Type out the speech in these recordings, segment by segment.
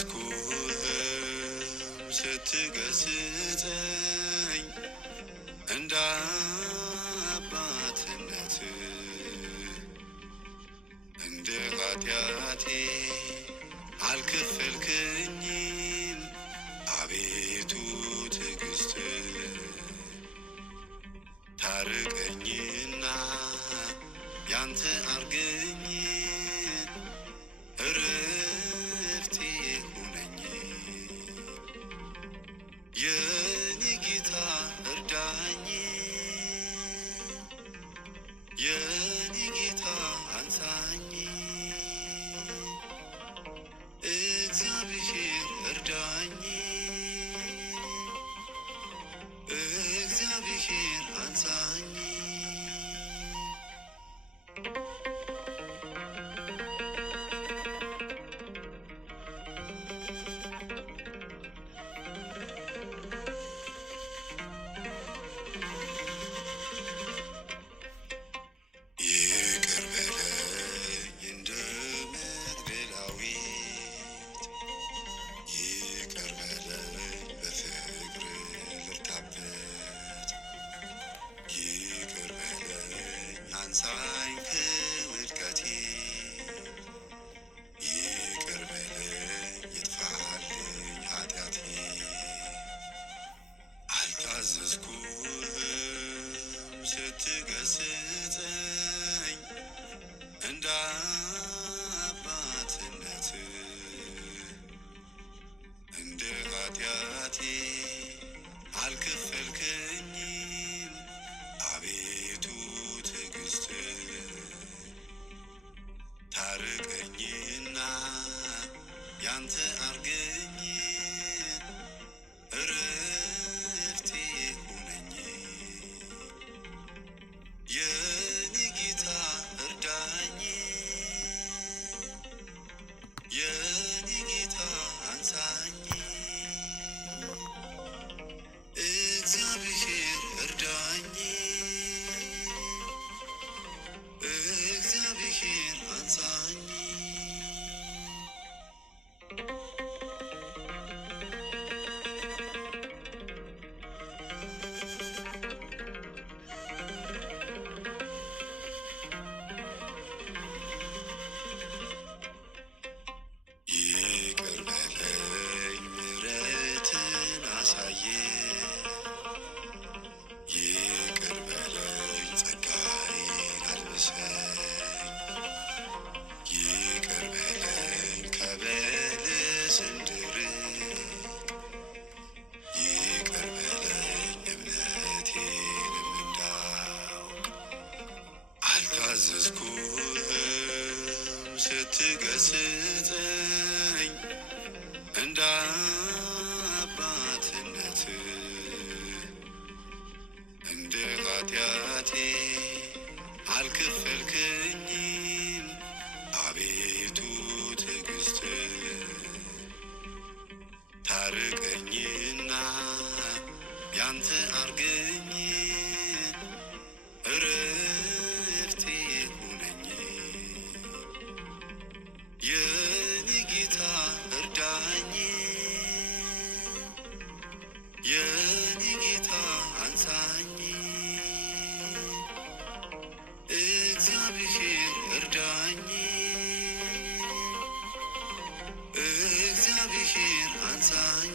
አልታዘዝኩህም ስትገስጸኝ እንደ አባትነትህ እንደ ኃጢአቴ አልከፈልከኝም አቤቱ ትዕግሥትህ ታርቀኝና ያንተ አርገኝ እረፍቴ ሁነኝ የኔ ጌታ እርዳኝ የኔ ጌታ አንሳኝ እግዚአብሔር እርዳኝ እግዚአብሔር አንሳኝ ይቅር በለኝ እንደ መግደላዊት ይቅር በለኝ በፍቅር ልርታበት ይቅር በለኝ አንሳኝ ከውድቀቴ ይቅር በለኝ ይጥፋልኝ ኃጢአቴ አልታዘዝኩህም ስትገስጸኝ እንደ አባትነትህ እንደ ኃጢአቴ አልከፈልከኝም አቤቱ ትዕግሥትህ ታርቀኝና ያንተ አርገኝ እረፍቴ ሁነኝ የኔ ጌታ እርዳኝ የኔ ጌታ አንሳኝ እግዚአብሔር እርዳኝ እግዚአብሔር አንሳኝ ይቅር በለኝ ምሕረትን አሳየ ይቅር በለኝ ጸጋዬን አልብሰኝ ይቅር በለኝ ከበለስ እንድርቅ ይቅር በለኝ እምነቴንም እንዳውቅ አልታዘዝኩህም ስትገስጸኝ እንደ አባትነትህ እንደ ኃጢአቴ አልከፈልከኝም አቤቱ ትዕግሥትህ ታርቀኝና ያንተ አርገኝ እረፍቴ ሁነኝ የኔ ጌታ እርዳኝ የኔ ጌታ አንሳኝ እግዚአብሔር እርዳኝ እግዚአብሔር አንሳኝ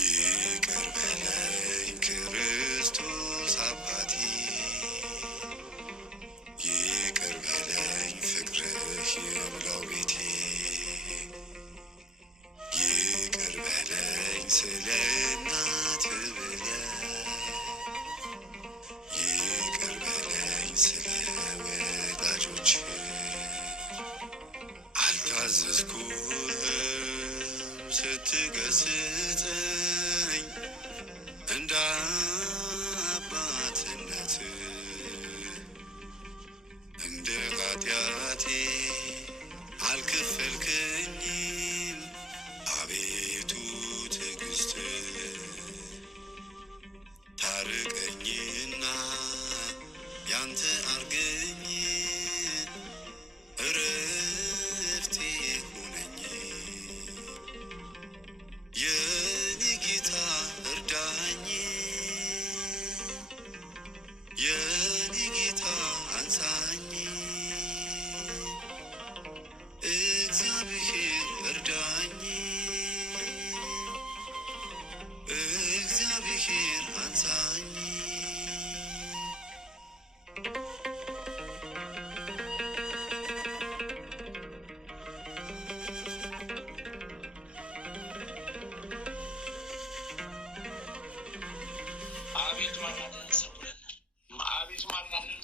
ይቅር በለኝ ክርስቶስ አባቴ ይቅር በለኝ ፍቅርህ የሙላው ቤቴ ይቅር በለኝ ስለ እናትህ ብለህ ይቅር በለኝ ስለ ወዳጆች አልታዘዝኩህም ስትገስጸኝ እንደ አባትነትህ እንደ ኃጢአቴ አልከፈልከኝም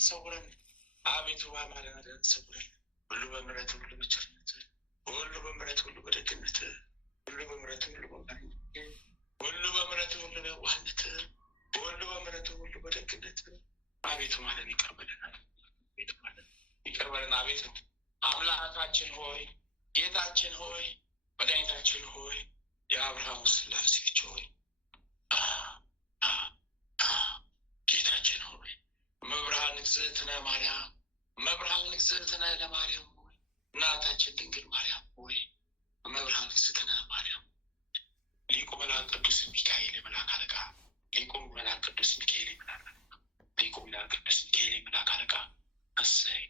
ሰውረን። አቤቱ በማዳንህ ሰውረን። ሁሉ በምሕረት ሁሉ በቸርነት ሁሉ በምሕረት ሁሉ በደግነት ሁሉ በምሕረት ሁሉ ሁሉ በምሕረት ሁሉ በዋህነት ሁሉ በምሕረት ሁሉ በደግነት አቤቱ ማለት ይቅር በለናል። አቤቱ ማለት ይቅር በለናል። አቤቱ አምላካችን ሆይ ጌታችን ሆይ መድኃኒታችን ሆይ የአብርሃሙ ሥላሴዎች ሆይ ጌታችን ሆይ መብርሃን እግዝእትነ ማርያም መብርሃን እግዝእትነ ለማርያም ሆይ እናታችን ድንግል ማርያም ሆይ መብርሃን እግዝእትነ ማርያም ሊቁ መልአክ ቅዱስ ሚካኤል የመልአክ አለቃ ሊቁ መልአክ ቅዱስ ሚካኤል የመልአክ አለቃ ሊቁ መልአክ ቅዱስ ሚካኤል የመልአክ አለቃ እሰይ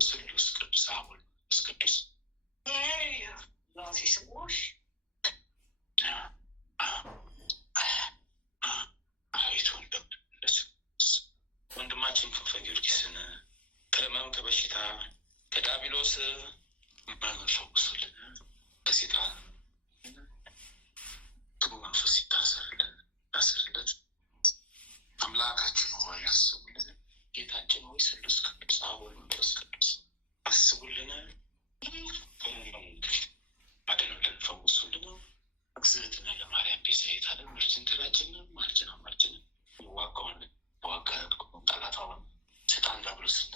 ስሉስ ቅዱስ አቡነ መንፈስ ቅዱስ ወንድማችን ክንፈ ጊዮርጊስን ከሕመም ከበሽታ ከዲያብሎስ ፈውስልን። ከሴጣን ክፉ መንፈስ ይታሰርልን ያስርለት። አምላካችን ሆይ አስቡልን። ጌታችን ሆይ ስሉስ ቅዱስ አቡነ መንፈስ ቅዱስ አስቡልን፣ አድኑልን፣ ፈውሱልን። እግዝእትነ ለማርያም ቤዛዊተ ዓለም እርጅንትናችንን ማርጅንን ዋጋውን በዋጋ ጠላታውን ሰይጣን ዲያብሎስን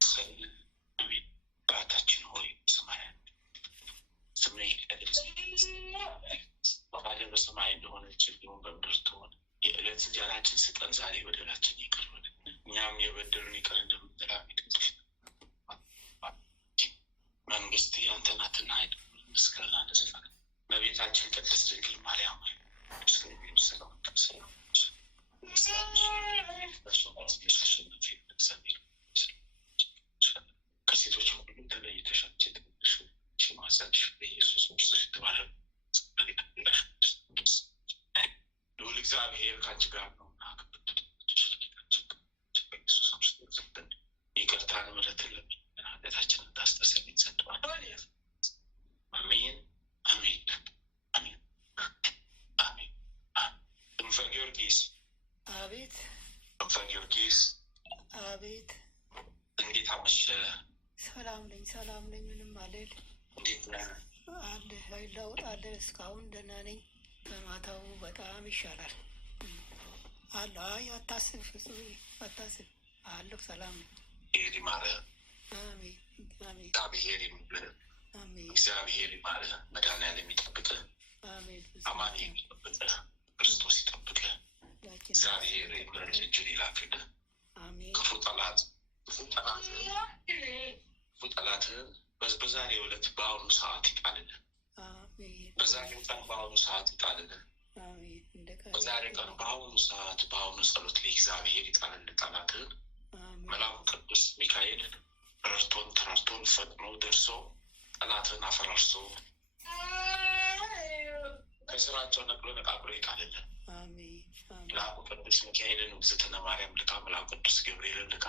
ሰልን። አሜን። አባታችን ሆይ ሰማያት ስምህ ይቀደስ፣ ፈቃድህ በሰማይ እንደሆነች እንዲሁም በምድር ትሁን። የዕለት እንጀራችንን ስጠን ዛሬ፣ በደላችንን ይቅር በለን እኛም የበደሉንን ይቅር እንደምንል። መንግስት ያንተ ናትና ኃይል ምስጋና ለዘላለም። እመቤታችን ቅድስት ድንግል ማርያም ከሴቶች ሁሉ ተለይተሽ አንቺ የተቀደስሽ ማኅፀንሽ በኢየሱስ ክርስቶስ የተባረከ ልዑል እግዚአብሔር ከአንቺ ጋር ነውና በኢየሱስ ክርስቶስ ዘንድ ይቅርታን ምሕረትን ለምኝልን ኃጢአታችንን ታስተሰርይልን ዘንድ አሜን አሜን አሜን አሜን። ክንፈ ጊዮርጊስ አቤት። ክንፈ ጊዮርጊስ አቤት። እንዴት አመሸ? ሰላም ነኝ። ምንም አልል። እንዴት ነህ? አለ አይለውጥ አለ። እስካሁን ደህና ነኝ። በማታው በጣም ይሻላል አለ። አይ አታስብ፣ ፍጹም አታስብ አለሁ። ሰላም ነኝ። ይሄድ ይማረህ። አሜን አሜን እግዚአብሔር ይምርህ። አሜን እግዚአብሔር ይማረህ። መድኃኒዓለም ይጠብቅህ። አሜን። አማን ይጠብቅህ። ክርስቶስ ይጠብቅህ። እግዚአብሔር የምሕረት እጁን ይላክልህ። አሜን። ክፉ ጠላትህን በዛሬው ዕለት በአሁኑ ሰዓት ይጣልልህ። አሜን። በዛሬው ቀን በአሁኑ ሰዓት ይጣልልህ። አሜን። በዛሬ ቀን በአሁኑ ሰዓት በአሁኑ ጸሎት ላይ እግዚአብሔር ይጣልልህ ጠላትህን። መልአኩ ቅዱስ ሚካኤል ረድቶን ተራድቶን ፈጥኖ ደርሶ ጠላትህን አፈራርሶ ከስራቸው ነቅሎ ነቃብሮ ይጣልልህ። መልአኩ ቅዱስ ሚካኤልን እግዝእትነ ማርያም ልካ መልአኩ ቅዱስ ገብርኤልን ልካ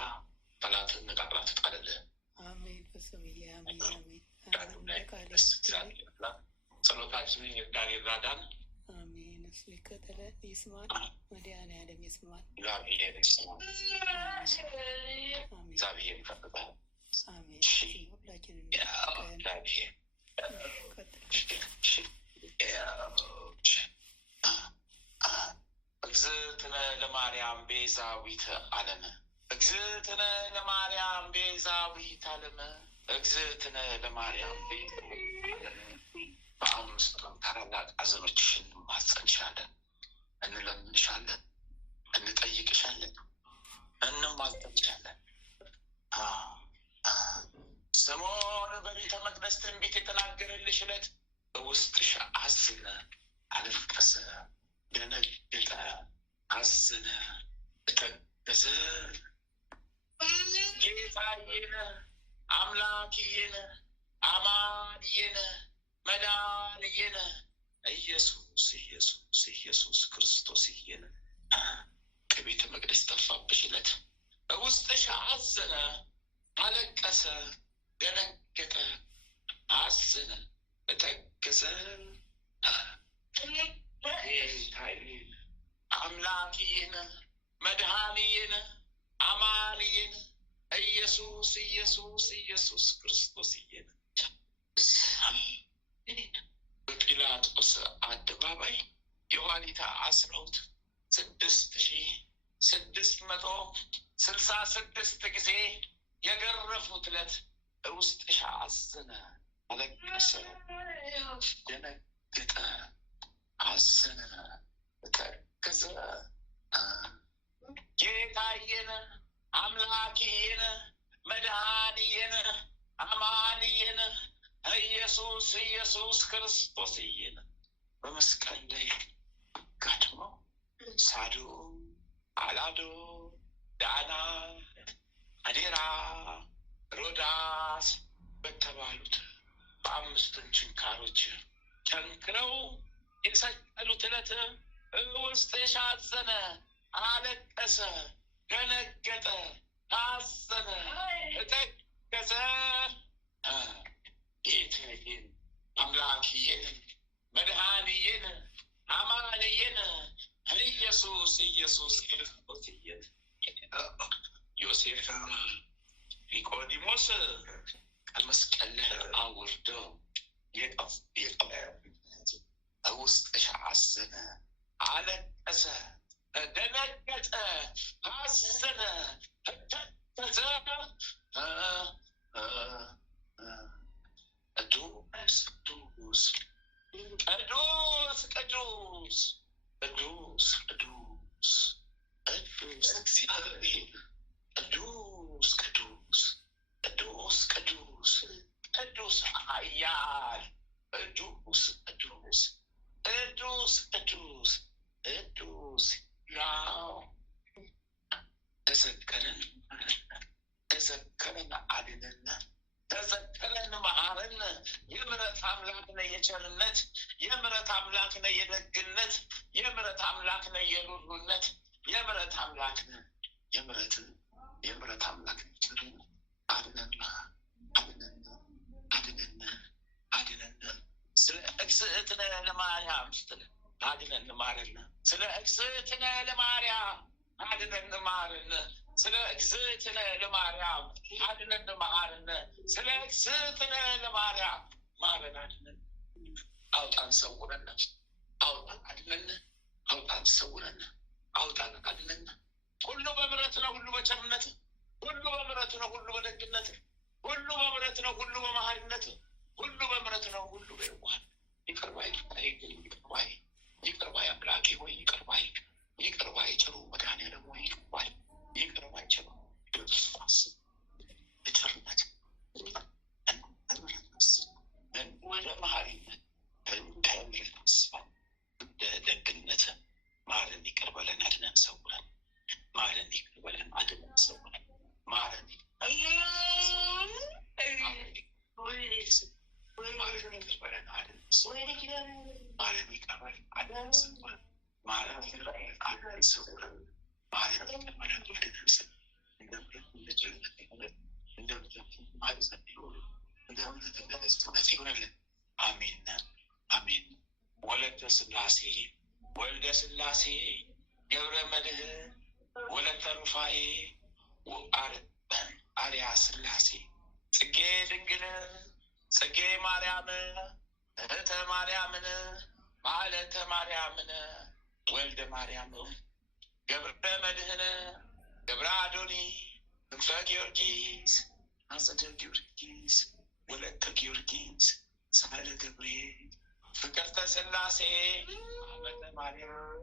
ጠላትህን ነቃቅላ ትጣልልህ። አሜን። በስምዬ አሜን አሜን። ጸሎታችንን ይርዳን ይራዳን። አሜን። እሱ ይከተለን ይስማል። መድኃኒዓለም ይስማል። እግዚአብሔር ይስማል። እግዚአብሔር ይጠብቃል። አሜን። ሁላችንን እግዚአብሔር እግዝእትነ ለማርያም ቤዛዊተ ዓለም እግዝእትነ ለማርያም ቤዛዊተ ዓለም እግዝእትነ ለማርያም ቤዛዊተ ዓለም። በአምስት ታላላቅ ሐዘኖችሽን እንማጸንሻለን፣ እንለምንሻለን፣ እንጠይቅሻለን፣ እንማጸንሻለን። ሰሞኑን በቤተ መቅደስ ትንቢት የተናገረልሽ ዕለት በውስጥሽ አዘነ፣ አለቀሰ፣ ደነገጠ፣ አዘነ፣ ተከዘ። ጌታዬን አምላክዬን አማንዬን መድኃኒዬን ኢየሱስ ኢየሱስ ኢየሱስ ክርስቶስዬን ከቤተ መቅደስ ጠፋብሽ ዕለት በውስጥሽ አዘነ፣ አለቀሰ፣ ደነገጠ፣ አዘነ፣ ተከዘ። ጌታዬን አምላኬን መድኃኒዬን አማኑኤል ኢየሱስ ኢየሱስ ኢየሱስ ክርስቶስዬን በጲላጦስ አደባባይ የኋሊታ አስረውት 6666 ጊዜ የገረፉት ዕለት ውስጥሽ አዘነ፣ አለቀሰ፣ ደነገጠ፣ አዘነ፣ ተከዘ። ጌታዬን አምላኬን መድኃኒዬን አማኑኤል ኢየሱስ ኢየሱስ ክርስቶስዬን በመስቀል ላይ ጋድመው ሳዶ፣ አላዶ፣ ዳና፣ አዴራ፣ ሮዳስ በተባሉት በአምስቱን ችንካሮች ቸንክረው የሰቀሉት ዕለት ውስጥሽ አዘነ፣ አለቀሰ፣ ደነገጠ፣ ታዘነ፣ ተከዘ። ጌታዬን አምላኬን መድኃኒዬን አማኑኤል ኢየሱስ ኢየሱስ ክርስቶስዬን ዮሴፍና ኒቆዲሞስ ከመስቀል ላይ አውርደው ውስጥሽ አዘነ፣ አለቀሰ፣ ደነገጠ፣ አዘነ፣ ተከዘ። ቅዱስ ቅዱስ ቅዱስ ቅዱስ ቅዱስ ቅዱስ ቅዱስ እግዚአብሔር ቅዱስ ቅዱስ ቅዱስ ቅዱስ ቅዱስ ኃያል ቅዱስ ቅዱስ ቅዱስ ቅዱስ ቅዱስ ያው ተዘከረን ተዘከረን አድነን ተዘከረን መሐረን። የምሕረት አምላክ ነህ የቸርነት፣ የምሕረት አምላክ ነህ የደግነት፣ የምሕረት አምላክ ነህ የሩሩነት፣ የምሕረት አምላክ ነህ የምሕረት አምላክ ነህ ቸርነት። አድነን አድነን አድነን አድነን። ስለ እግዝእትነ ለማርያም ስትል አድነን ማረን። ስለ እግዝእትነ ለማርያም አድነን ማረን። ስለ እግዝእትነ ለማርያም አድነን ማረን። ስለ እግዝእትነ ለማርያም ማረን፣ አድነን። አውጣን ሰውረን፣ አውጣን አድነን፣ አውጣን ሰውረን፣ አውጣን አድነን። ሁሉ በምሕረት ነው፣ ሁሉ በቸርነት፣ ሁሉ በምሕረት ነው፣ ሁሉ በደግነት፣ ሁሉ በምሕረት ነው፣ ሁሉ በመሐሪነት፣ ሁሉ በምሕረት ነው፣ ሁሉ በየዋህነት። ይቅር ባይ ይቅር ባይ ይቅር ባይ አምላኬ ሆይ ይቅር ባይ ይቅር ባይ ቸሩ መድኃኒዓለም ሆይ ይቅር ባይ ይቅር ባይ ቸሩ አስብ በቸርነት ወደ መሐሪነት ከምሕረት ተስፋ እንደ ደግነት ማረን፣ ይቅር በለን፣ አድነን፣ ሰውረን። ማረን፣ ይቅር በለን፣ አድነን፣ ሰውረን። ማረን፣ አሜን አሜን። ወለተ ሥላሴ ወልደ ሥላሴ ገብረ መድኅን ወለተ ሩፋኤ አርያ ሥላሴ ጽጌ ድንግል ጽጌ ማርያም እህተ ማርያምን ማለተ ማርያምን ወልደ ማርያም ገብረ መድኅን ገብረ አዶኒ ክንፈ ጊዮርጊስ አጸደ ጊዮርጊስ ወለተ ጊዮርጊስ ሳህለ ገብርኤል ፍቅርተ ሥላሴ አመተ ማርያም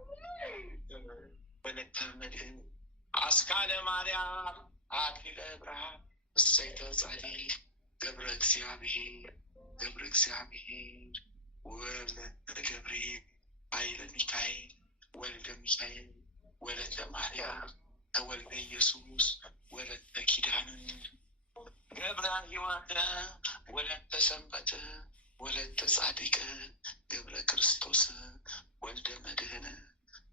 ወለተ መድኅን አስካለ ማርያም አክሊለ ብርሃን እሰይተ ጻድቅ ገብረ እግዚአብሔር ወለተ ገብርኤል ኃይለ ሚካኤል ወልደ ሚካኤል ወለተ ማርያም ተወልደ ኢየሱስ ወለተ ኪዳን ገብረ ሕይወት ወለተ ሰንበት ወለተ ጻድቅ ገብረ ክርስቶስ ወልደ መድኅን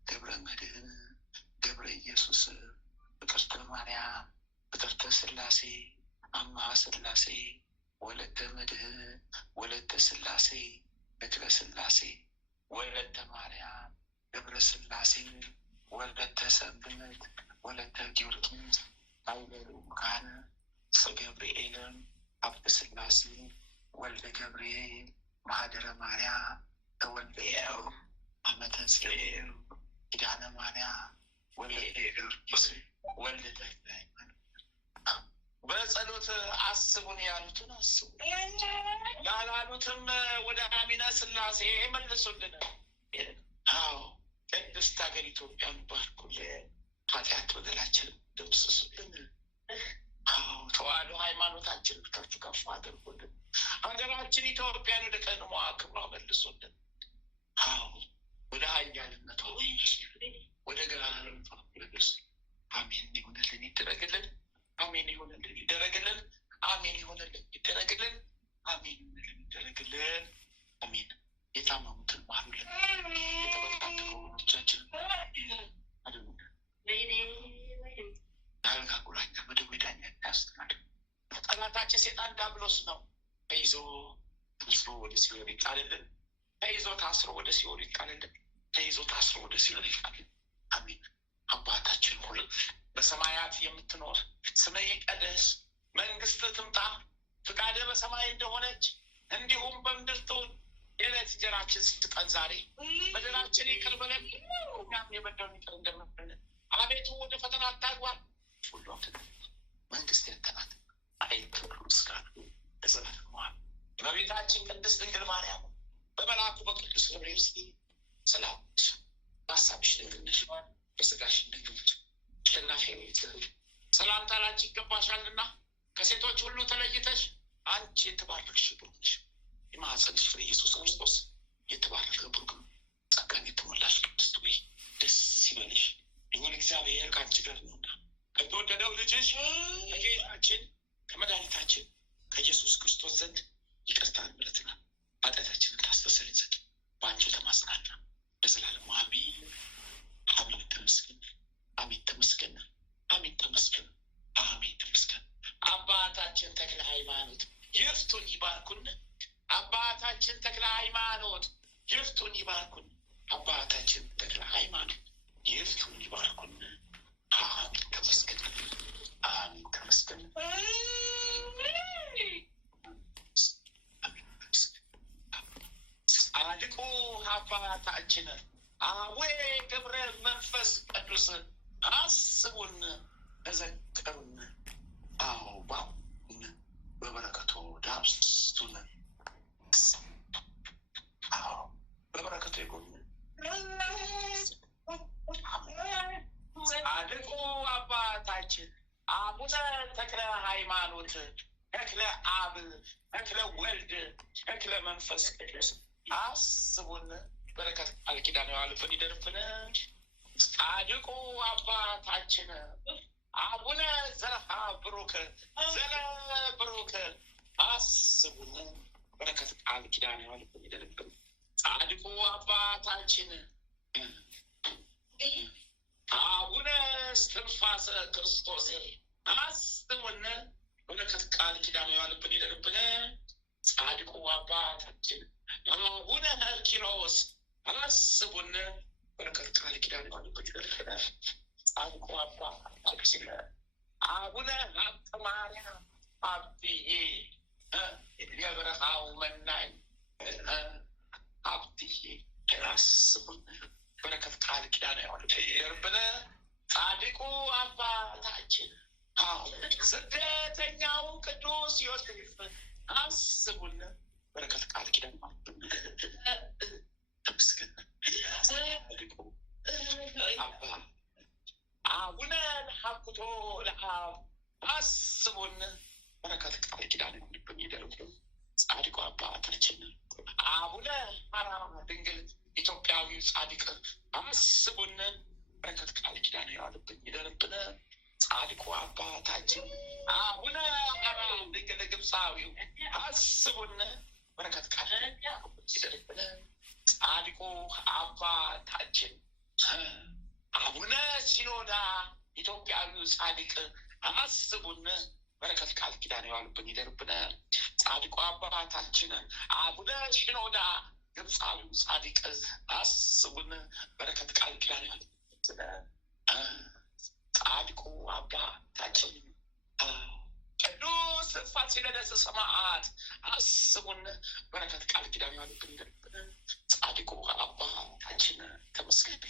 ገብረ መድኅን ገብረ ኢየሱስ ፍቅርተ ማርያም ፍቅርተ ሥላሴ አምሃ ሥላሴ ወለተ መድኅን ወለተ ሥላሴ ተክለ ሥላሴ ወለተ ማርያም ገብረ ስላሴ ወለተ ሰንበት ወለተ ጊዮርጊስ ኃይለ ልዑካን ገብርኤልም ሀብተ ስላሴ ወልደ ገብርኤል ማህደረ ማርያም ተወልደው አመተ ጽዮን ኪዳነ ማርያም ወልደ ጊዮርጊስ ወልደ ተክለ በጸሎት አስቡን ያሉትን አስቡ ያላሉትም ወደ አሚነ ስላሴ መልሱልን። አዎ ቅድስት ሀገር ኢትዮጵያን ባርኩልን፣ ኃጢአት በደላችንን ደምስሱልን። አዎ ተዋሕዶ ሃይማኖታችንን ከፍ ከፍ አድርጉልን። ሀገራችን ኢትዮጵያን ወደ ቀድሞ ክብሯ መልሱልን። አዎ ወደ ኃያልነቷ ወደ ገናንነቷ መልሱ። አሜን ይሁንልን ይደረግልን። አሜን ይሁንልን ይደረግልን። አሜን ይሁንልን ይደረግልን። አሜን ይሁንልን ይደረግልን። አሜን። የታመሙትን ማሩልን፣ የተበታተኑ ወገኖቻችንን አድኑልን። የአልጋ ቁራኛ በደዌ ዳኛ ያስተናግድ። ጠላታችን ሴጣን ዲያብሎስ ነው። ተይዞ ታስሮ ወደ ሲኦል ይጣልልን። ተይዞ ታስሮ ወደ ሲኦል ይጣልልን። ተይዞ ታስሮ ወደ ሲኦል ይጣልልን። አሜን። አባታችን ሆይ በሰማያት የምትኖር ስምህ ይቀደስ፣ መንግስትህ ትምጣ፣ ፍቃድህ በሰማይ እንደሆነች እንዲሁም በምድር ትሁን። የዕለት እንጀራችንን ስጠን ዛሬ፣ በደላችንን ይቅር በለን እኛም የበደሉንን ይቅር እንደምንል። አቤቱ ወደ ፈተና አታግባን፣ ሁሉ መንግስት ያንተ ናት፣ ኃይል፣ ክብር፣ ምስጋና ለዘላለሙ አሜን። እመቤታችን ቅድስት ድንግል ማርያም በመልአኩ በቅዱስ ገብርኤል ሰላም በሀሳብሽ ድንግል ነሽ፣ በሥጋሽ ድንግል ነሽ። አሸናፊ ሰላምታ ላንቺ ይገባሻልና ከሴቶች ሁሉ ተለይተሽ አንቺ የተባረክሽ ቡሩክ ነሽ። የማኅፀንሽ ፍሬ ኢየሱስ ክርስቶስ የተባረከ ቡሩክ ነው። ጸጋን የተሞላሽ ቅድስት ሆይ ደስ ይበልሽ፣ ልዑል እግዚአብሔር ከአንቺ ጋር ነውና ከተወደደው ልጅሽ ከጌታችን ከመድኃኒታችን ከኢየሱስ ክርስቶስ ዘንድ ይቅርታን ምሕረትን ኃጢአታችንን ታስተሰርይ ዘንድ በአንቺ ተማጽናለሁ ለዘላለሙ አሜን። አሜን። ተመስገን። አሜን። ተመስገን። አሜን። ተመስገን። አሜን። ተመስገን። አባታችን ተክለ ሃይማኖት ይፍቱን ይባርኩን። አባታችን ተክለ ሃይማኖት ይፍቱን ይባርኩን። አባታችን ተክለ ሃይማኖት ይፍቱን ይባርኩን። አሜን። ተመስገን። አሜን። ተመስገን። ጻድቁ አባታችን አቡነ ገብረ መንፈስ ቅዱስ አስቡን ተዘከሩን። አዎ ባሁን በበረከቱ ዳብሱን። አዎ በበረከቱ ይጎብኙን። ጻድቁ አባታችን አቡነ ተክለ ሃይማኖት ተክለ አብ ተክለ ወልድ ተክለ መንፈስ ቅዱስ አስቡን። በረከት ቃል ኪዳን ያዋልብን ይደርብን። ጻድቁ አባታችን አቡነ ዘርሃ ብሩክ ዘረ ብሩክ አስቡን። በረከት ቃል ኪዳን ያዋልብን ይደርብን። ጻድቁ አባታችን አቡነ እስትንፋሰ ክርስቶስ አስቡን። በረከት ቃል ኪዳን ያዋልብን ይደርብን። ጻድቁ አባታችን አቡነ ኪሮስ አስቡን። በረከት ቃል ኪዳን ያዋልብን ይደርብን። ጻድቁ አባታችን አቡነ ሀብተ ማርያም ሀብትዬ የበረሃው መናኝ ሀብትዬ አስቡን። በረከት ቃል ኪዳን ያዋልብን ይደርብን። ጻድቁ አባታችን ስደተኛው ቅዱስ ዮሴፍ አስቡን። በረከት ቃል ኪዳን ተመስገን። ጻድቁ አባ አቡነ ሀብቶ ለአብ አስቡን። በረከት ቃል ኪዳን ያዋልብን ይደርብን። ጻድቁ አባታችን አቡነ ሐራ ድንግል ኢትዮጵያዊ ጻድቅ አስቡን። በረከት ቃል ኪዳን ያዋልብን ይደርብን። ጻድቁ አባታችን አቡነ ሐራ ድንግል ግብፃዊው አስቡን። በረከት ቃል ይደርብን። ጻድቁ አባታችን አቡነ ሲኖዳ ኢትዮጵያዊው ጻድቅ አስቡን። በረከት ቃል ኪዳን ያዋልብን ይደርብን። ጻድቁ አባታችን አቡነ ሲኖዳ ግብፃዊ ጻድቅ አስቡን በረከት ቃል ኪዳን ያለ ጻድቁ አባታችን ቅዱስ ፋሲለደስ ሰማዕት አስቡን በረከት ቃል ኪዳን ያለብን ጻድቁ አባታችን ተመስገን።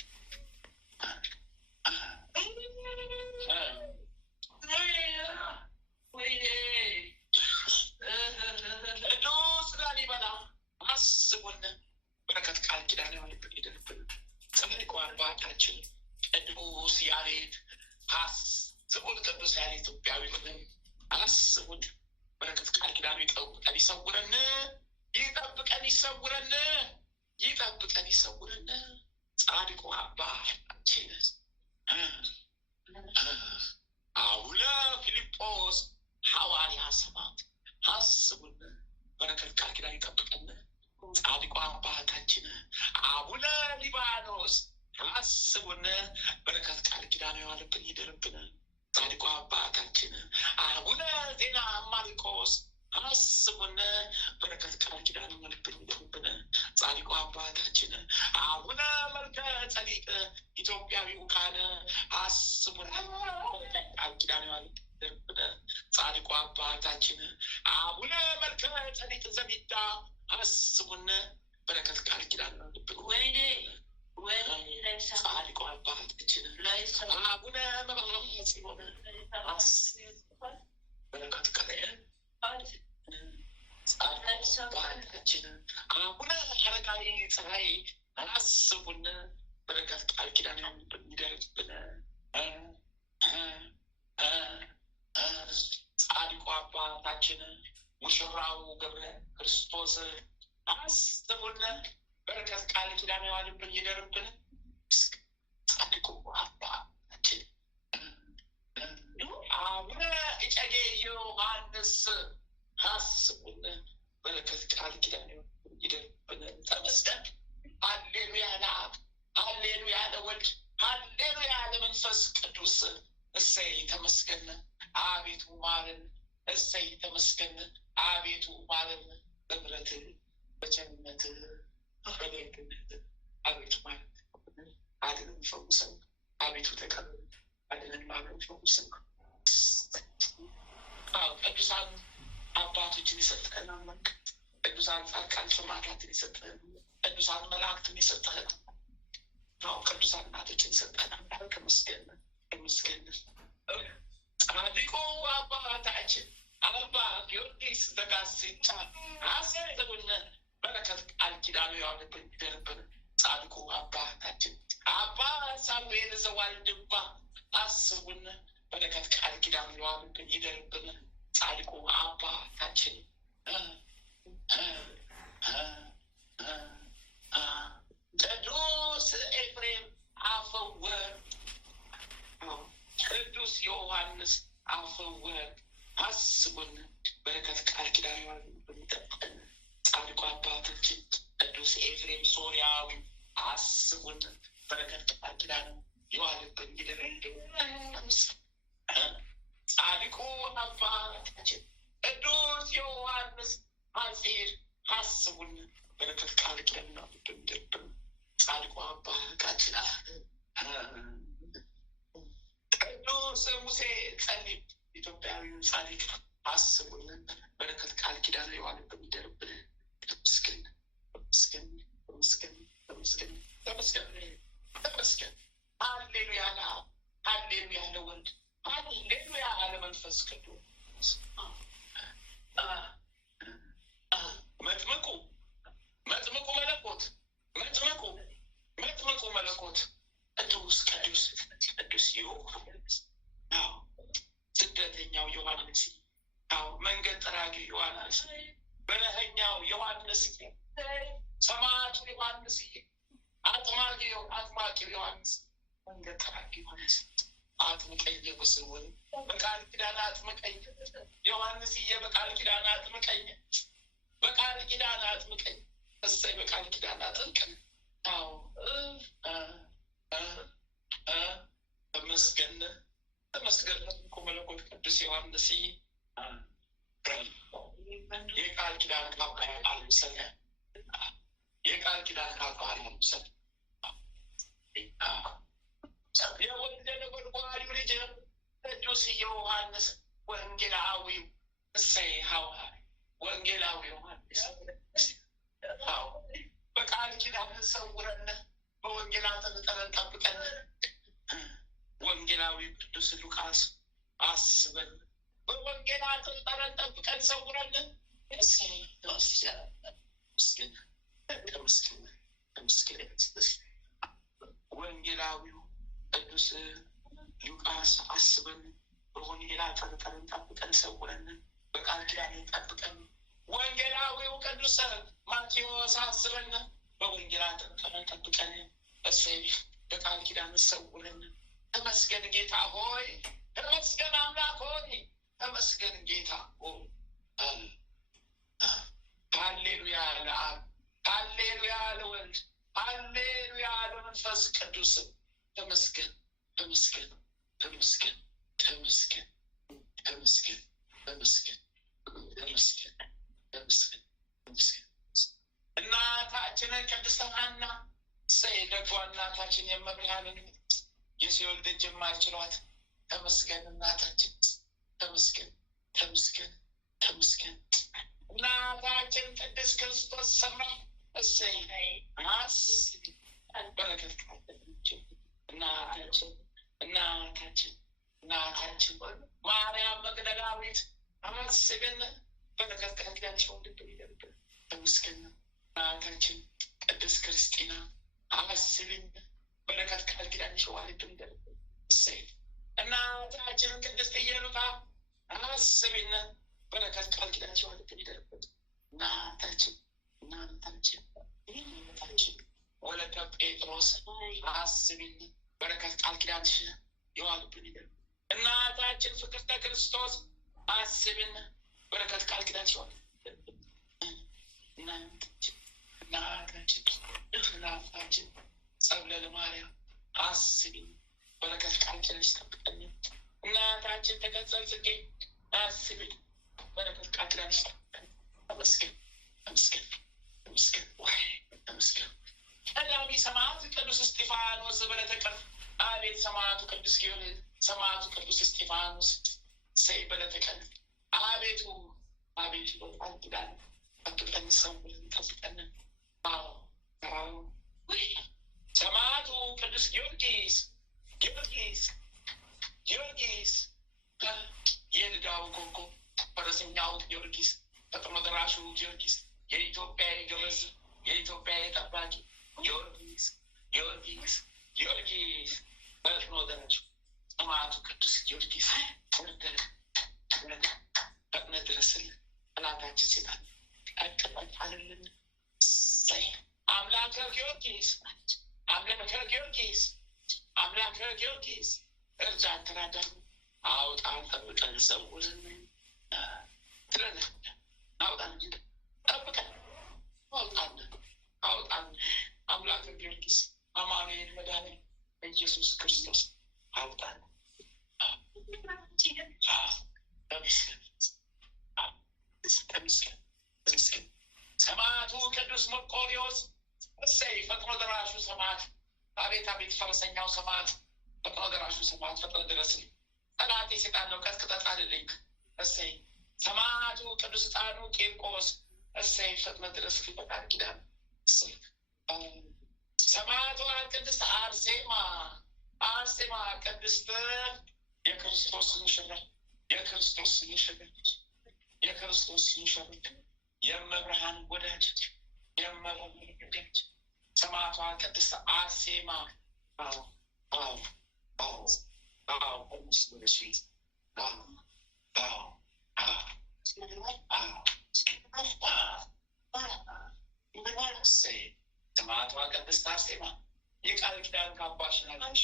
ቅዱስ ላሊበላ አስቡን በረከት ቃል ኪዳን ያለብን ይደርብን ጻድቁ አባታችን ቅዱስ ያሬድ አስቡን ቅዱስ ያሬድ ኢትዮጵያዊ አስቡን በረከት ቃል ኪዳኑ ይጠብቀን ይሰውረን ይጠብቀን ይሰውረን ይጠብቀን ይሰውረን ጻድቁ አባታችን አቡነ ፊልጶስ ሐዋርያ ሰማዕት አስቡን በረከት ቃል ኪዳን ይጠብቀን ጻድቁ አባታችን አቡነ ሊባኖስ አስቡን በረከት ቃል ኪዳን ያለብን ይደርብን ጻድቁ አባታችን አቡነ ዜና ማርቆስ አስቡን በረከት ቃል ኪዳን ያለብን ይደርብን ጻድቁ አባታችን አቡነ መልከ ጸዲቅ ኢትዮጵያዊው ካህን አስቡን ቃል ኪዳን ያለብን ይደርብን ጻድቁ አባታችን አቡነ መልከ ጸዲቅ ዘሚዳ አስቡን በረከት ቃል ኪዳን ያለብን ጻድቁ አባታችን አቡነ መብርሃ በረከት ቃል አባታችን አቡነ አረጋዊ ፀሐይ አስቡን በረከት ቃል ኪዳን ይደርብን ጻድቁ አባታችን ሙሽራው ገብረ ክርስቶስ አስቡን በረከት ቃል ኪዳን ያለብን ይደርብን ጻድቁ አባታችን አቡነ እጨጌ ዮሐንስ አስቡን በረከት ቃል ኪዳን ይደርብን ተመስገን። ሃሌሉያ ለአብ ሃሌሉያ ለወልድ ሃሌሉያ ለመንፈስ ቅዱስ እሰይ ተመስገን። አቤቱ ማረን እሰይ ተመስገን። አቤቱ ማረን በምሕረትህ በቸርነትህ በደግነትህ አቤቱ ማረን አድነን ፈውሰን አቤቱ ተቀበል አድነን ማረን ፈውሰን ቅዱሳን አባቶችን የሰጠህን አምላክ ቅዱሳን ጻድቃን ሰማዕታትን የሰጠህን ቅዱሳን መላእክትን የሰጠህን ቅዱሳን እናቶችን የሰጠህን አምላክ ተመስገን ተመስገን። ጻድቁ አባታችን አባ ጊዮርጊስ ዘጋስጫ አስቡን በረከት ቃል ኪዳኑ ያለብን ይደርብን ጻድቁ አባታችን አባ ሳሙኤል ዘዋልድባ አስቡን በረከት ቃል ኪዳኑ ያለብን ይደርብን ጻድቁ አባታችን ቅዱስ ኤፍሬም አፈወርቅ ቅዱስ ዮሐንስ አፈወርቅ አስቡን በረከት ቃል ኪዳን ያለብን ይጠብቀን ጻድቁ አባታችን ቅዱስ ኤፍሬም ሶርያዊ አስቡን በረከት ቃል ኪዳን ያለብን ይደርብን ጻድቁ አባታችን ቅዱስ ዮሐንስ ሐጺር አስቡን በረከት ቃል ኪዳን ያለብን ይደርብን ጻድቁ አባታችን ቅዱስ ሙሴ ጸሊም ኢትዮጵያዊው ጻድቅ አስቡን በረከት ቃል ኪዳን ያለብን ይደርብን ተመስገን ተመስገን ተመስገን ተመስገን ተመስገን ተመስገን። ሃሌሉያ ለአብ ሃሌሉያ ለወልድ ሃሌሉያ ለመንፈስ ቅዱስ መጥምቁ መጥምቁ መለኮት መጥምቁ መለኮት ቅዱስ ቅዱስ ቅዱስ ዮሐንስ ስደተኛው ዮሐንስ መንገድ ጠራጊ ዮሐንስ በረሀኛው ዮሐንስ ሰማዕቱ ዮሐንስ አጥማቂው ዮሐንስ መንገድ ጠራጊ ዮሐንስ አጥምቀኝ በስውር በቃል ኪዳን አጥምቀኝ ዮሐንስዬ በቃል ኪዳን አጥምቀኝ በቃል ኪዳን አጥምቀኝ እሰይ በቃል ኪዳን አጥምቀኝ ተመስገን ተመስገን እኮ መለኮት ቅዱስ ዮሐንስ የቃል ኪዳን ቃል ምሰለ የቃል ኪዳን ካባል ሰጥ የወልደ ነጎድጓዲው ልጅ ቅዱስ ዮሐንስ ወንጌላዊው እሰይ ሐዋርያ ወንጌላዊ ዮሐንስ በቃል ኪዳን ሰውረን በወንጌላት ተጠረን ጠብቀን ወንጌላዊ ቅዱስ ሉቃስ አስበን በወንጌላት ተጠረን ጠብቀን ሰውረን እሰይ ወንጌላዊው ቅዱስ ሉቃስ አስበን በወንጌላት ተጠረን ጠብቀን ሰውረን በቃል ኪዳን ጠብቀን ወንጌላዊው ቅዱስ ማቴዎስ አስበን በወንጌላት ተጠረን ጠብቀን እሰይ በቃል ኪዳን ሰውረን። ተመስገን ጌታ ሆይ፣ ተመስገን አምላክ ሆይ፣ ተመስገን ጌታ ሆይ። ሃሌሉያ ለአብ፣ ሃሌሉያ ለወልድ፣ ሃሌሉያ ለመንፈስ ቅዱስ። ተመስገን ተመስገን ተመስገን ተመስገን ተመስገን ተመስገን ተመስገን ተመስገን ተመስገን። እናታችንን ቅድስት ሐና ደጓ እናታችን የመብርሃንን የሲኦል ደጅ የማይችሏት ተመስገን እናታችን ተመስገን ተመስገን ተመስገን። እናታችን ቅድስት ክርስቶስ ሰምራ እሰይ በረከት እናታችን እናታችን እናታችን ማርያም መግደላዊት አመስግን በረከት ከትያንሽ ወንድብ ይደርብ ተመስገን። እናታችን ቅድስት ክርስቲና አመስግን በረከት ቃል ኪዳንሽ ዋልድ ይደርብ እሰይ። እናታችን ቅድስት ኢየሉጣ አመስግን በረከት ቃል ኪዳንሽ ዋልድ ይደርብ እናታችን እናታችን እናታችን ወለተ ጴጥሮስ አስቢን በረከት ቃል ኪዳንሽ የዋልብን ይደርብ እናታችን ፍቅርተ ክርስቶስ አስቢን በረከት ቃል ኪዳንሽ የዋልብን እናታችን እናታችን ጸብለለ ማርያም አስቢን በረከት ቃል ኪዳንሽ ጠብቀን እናታችን ተቀጸል ጽጌ አስቢን በረከት ቃል ኪዳንሽ ጠብቀን ተመስገን ተመስገን ተመስገን ተመስገን። ቀዳሚ ሰማዕት ቅዱስ እስጢፋኖስ በለተቀን አቤት ሰማዕቱ ቅዱስ ጊዮርጊስ ሰማዕቱ ቅዱስ እስጢፋኖስ እሰይ በለተቀን አቤቱ አቤቱ በቃል ኪዳን ጠብቀን ሰውረን ጠብቀን። ሰማዕቱ ቅዱስ ጊዮርጊስ ጊዮርጊስ ጊዮርጊስ የልዳው ኮከብ ፈረሰኛው ጊዮርጊስ ፈጥኖ ደራሹ ጊዮርጊስ የኢትዮጵያ ገበዝ የኢትዮጵያ ጠባቂ ጊዮርጊስ ጊዮርጊስ ጊዮርጊስ ፈጥኖ ደራሹ ሰማዕቱ ቅዱስ ጊዮርጊስ ፈጥነ ድረስልን ጠላታችን ሴጣን ቀጥቅጠን አልልን። አምላከ ጊዮርጊስ አምላከ ጊዮርጊስ አምላከ ጊዮርጊስ እርዳን ተራዳን አውጣን ጠብቀን ሰውረን ትለናለህ። አውጣን እንጂ ጠብቀን አውጣን አውጣን። አምላከ ጊዮርጊስ አማኑኤል መድኃኒዓለም ኢየሱስ ክርስቶስ አውጣን። ተመስገን ተመስገን። ሰማዕቱ ቅዱስ መርቆሬዎስ እሰይ ፈጥኖ ደራሹ ሰማዕት አቤት አቤት ፈረሰኛው ሰማዕት ፈጥኖ ደራሹ ሰማዕት ፈጥኖ ድረስልኝ ጠላቴ ሴጣን ነው ቀጥቅጠህ ጣልልኝ እሰይ። ሰማዕቱ ቅዱስ ዕጣኑ ቂርቆስ እሰይ ፈጥነ ድረስልኝ በቃል ኪዳን እሰይ። ሰማዕቷ ቅድስት አርሴማ አርሴማ ቅድስት የክርስቶስ ሙሽራ የክርስቶስ ሙሽራ የክርስቶስ ሙሽራ የመብርሃን ወዳጅ የመብርሃን ወዳጅ ሰማዕቷ ቅድስት አርሴማ ሰማዕቷ ቅድስት አርሴማ የቃል ኪዳን ካባሽን አለሽ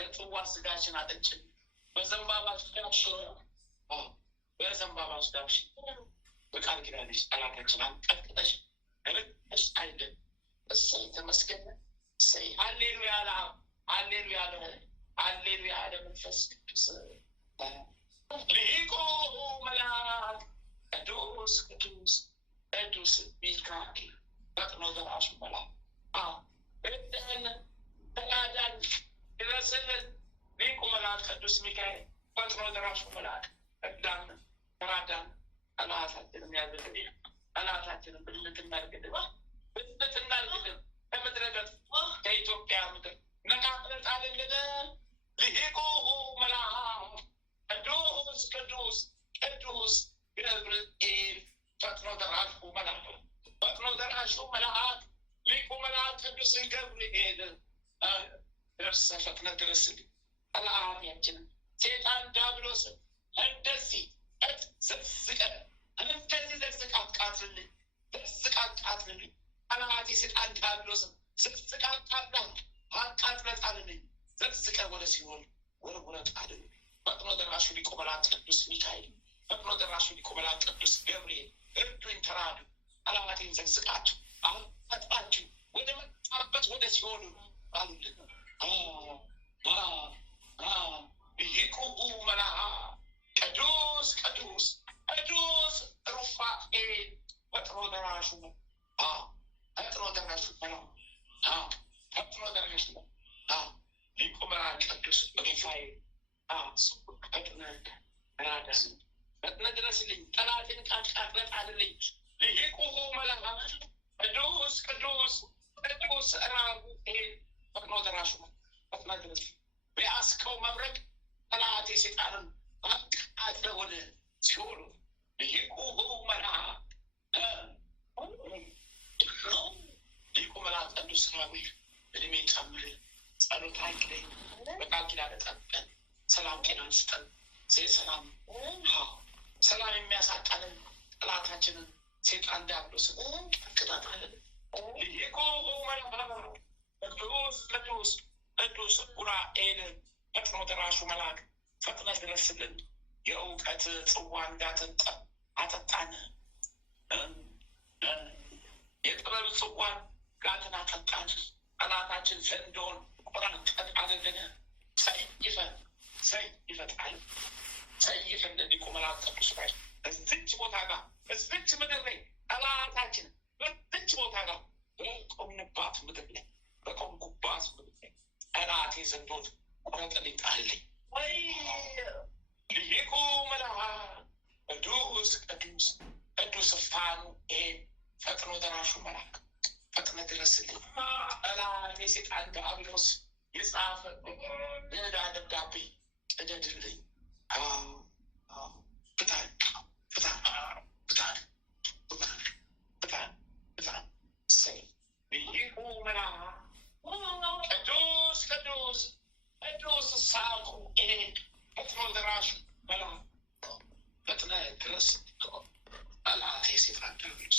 ከጽዋ ስጋችን አጠጭን በዘንባባሽ ዳብሽን በዘንባባሽ ዳብሽን በቃል ኪዳንሽ ጠላታችን አንቀጥቅጠሽ ርቀሽ አይደል እሰይ ተመስገን እሰይ። ሃሌሉያ ለአብ ሃሌሉያ ለወልድ ሃሌሉያ ለመንፈስ ቅዱስ። ሊቁ መልአክ ቅዱስ ቅዱስ ቅዱስ ሚካኤል ፈጥኖ ራሳችንን ያዘግድ ጠላታችንን ብልትናርግልን ከምድረገጽ ከኢትዮጵያ ምድር ነቃቅለን ጣልልን። ልሂቁሁ መልአክ ቅዱስ ቅዱስ ቅዱስ ገብርኤል ፈጥኖ ደራሹ መልአክ ፈጥኖ ደራሹ መልአክ ሊቁ መልአክ ቅዱስ ገብርኤል ደርሰህ ፈጥነህ ድረስልን። ጠላታችንን ሴጣን ዲያብሎስን እንደዚህ ዘቅዝቀህ አቃጥልልኝ አቃጥልልኝ። ጠላቴ ሴጣን ዲያብሎስን ዘቅዝቀህ አቃጥለህ ጣልልኝ። ዘቅዝቀህ ወደ ሲኦል ወርውረህ ጣልልኝ። ፈጥኖ ደራሹ ሊቁ መልአክ ቅዱስ ሚካኤል ፈጥኖ ደራሹ ሊቁ መልአክ ቅዱስ ገብርኤል እርዱኝ፣ ተራዱ። ጠላቴን ዘቅዝቃችሁ አቃጥላችሁ ወደ መጣበት ወደ ሲኦል ጣሉልን። ልሂቁሁ መልአክ ቅዱስ ቅዱስ ቅዱስ ሩፋኤል ፈጥኖ ደራሹ ፈጥኖ ደራሹ ፈጥኖ ደራሹ ሊቁ መልአክ ቅዱስ ሩፋኤል ፈጥነህ ድረስልኝ። ጠላቴን አቃጥለህ ጣልልኝ። ልሂቁሁ መልአክ ቅዱስ ቅዱስ ቅዱስ ሩፋኤል ፈጥኖ ደራሹ ፈጥነህ ድረስ። በያዝከው መብረቅ ጠላቴ ሴጣንን አቃጥለህ ወደ ሲኦል ልሂቁሁ መልአክ ሊቁ መልአክ ቅዱስ ራጉኤል እድሜ ጨምር፣ ጸሎት አይክደኝ፣ በቃል ኪዳን ጠብቀን፣ ሰላም ጤናን ስጠን። ሰላም ሰላም የሚያሳጣንን ጠላታችንን ሴጣን ዲያብሎስን እንቅጣጣለን። ልሂቁሁ መልአክ ቅዱስ ቅዱስ ቅዱስ ኡራኤል ፈጥኖ ደራሹ መልአክ ፈጥነህ ድረስልን። የእውቀት ጽዋ እንዳትንጠብ አጠጣን። የጥበብ ጽዋን ጋትን አጠጣን። ጠላታችን ዘንዶን ቆራርጠን ጣልልን። ሰይፈጣል ሰይፍ እንደ ሊቁ መልአክ ቅዱስ ራጉኤል እዚች ቦታ ጋር እዚች ምድር ላይ ጠላታችን በዚች ቦታ ጋር በቆምንባት ምድር ላይ በቆምኩባት ምድር ላይ ጠላቴ ዘንዶን ቆረጥልኝ፣ ጣልልኝ። ልሂቁ መልአክ ቅዱስ ቅዱስ ቅዱስ ፋኑኤል ፈጥኖ ደራሹ መልአክ ፈጥነህ ድረስልኝ። ጠላቴ ሴጣን ዲያብሎስ የጻፈ ዕዳ ደብዳቤ ቅደድልኝ። ልሂቁ መልአክ ቅዱስ ቅዱስ ቅዱስ ሳሙኤል ፈጥኖ ደራሹ መልአክ ፈጥነህ ድረስ። ጠላቴ ሴጣን ዲያብሎስ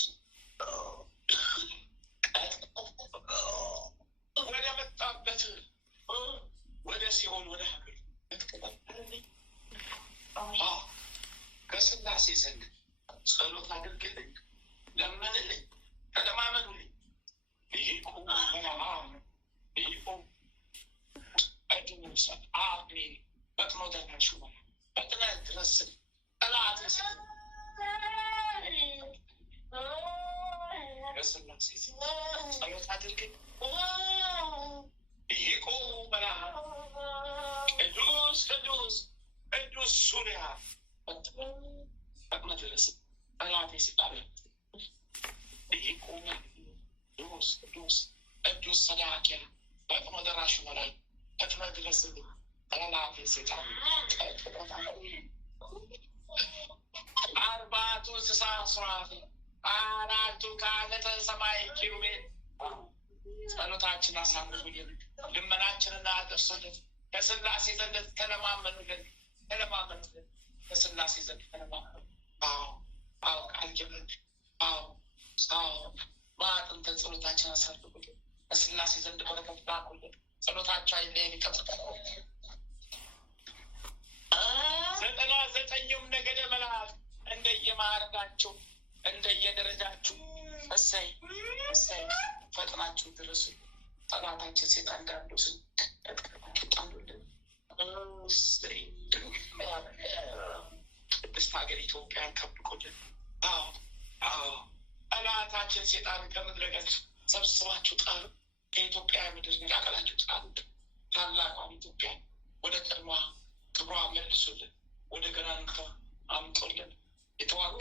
ወደ መጣበት ወደ ሲኦል ወደ ሀገር ልትቀጣልኝ ከስላሴ ዘንድ ጸሎት አድርግልኝ፣ ለምንልኝ፣ ተለማመኑልኝ። ልሂቁ መልአክ ልሂቁ ቅዱስ አሜን ፈጥኖ ደራሹ መልአክ ፈጥነህ ድረስ። ጠላቴ ከስላሴ ጸሎት አድርግልኝ። ልሂቁ መልአክ ቅዱስ ቅዱስ ቅዱስ ሱሪያ ፈጥነህ ድረስ። ጠላቴ ሴጣን ልሂቁ ቅዱስ ቅዱስ ቅዱስ ሰዳክያ ፈጥኖ ደራሹ መልአክ ፈጥነህ ድረስልኝ። ጠላቴ ሴጣን አርባቱ እንስሳ ሱራፌል አራቱ ካህናተ ሰማይ ኪሩቤል ጸሎታችን አሳምሩልን፣ ልመናችንን አድርሱልን። ከስላሴ ዘንድ ተለማመኑልን። ከስላሴ ዘንድ ተለማመኑ። ቃል ኪዳን በአጥንተ ጸሎታችን አሳርጉልን። ከስላሴ ዘንድ በረከት ላኩልን። ጸሎታቸው አይለየን፣ ይጠብቀን። 99ኙም ነገደ መላእክት እንደየማዕረጋቸው እንደየደረጃችሁ እሰይ እሰይ ፈጥናችሁ ድረሱ። ጠላታችን ሴጣን ዲያብሎስን ጣሉልን። ቅድስት ሀገር ኢትዮጵያን ጠብቁልን። ጠላታችን ሴጣን ከምድረ ገጽ ሰብስባችሁ ጣሉ። ከኢትዮጵያ ምድር ነቃቅላችሁ ጣሉ። ታላቋን ኢትዮጵያ ወደ ቀድሞ ክብሯ መልሱልን። ወደ ገናንነቷ አምጦልን። የተዋጋ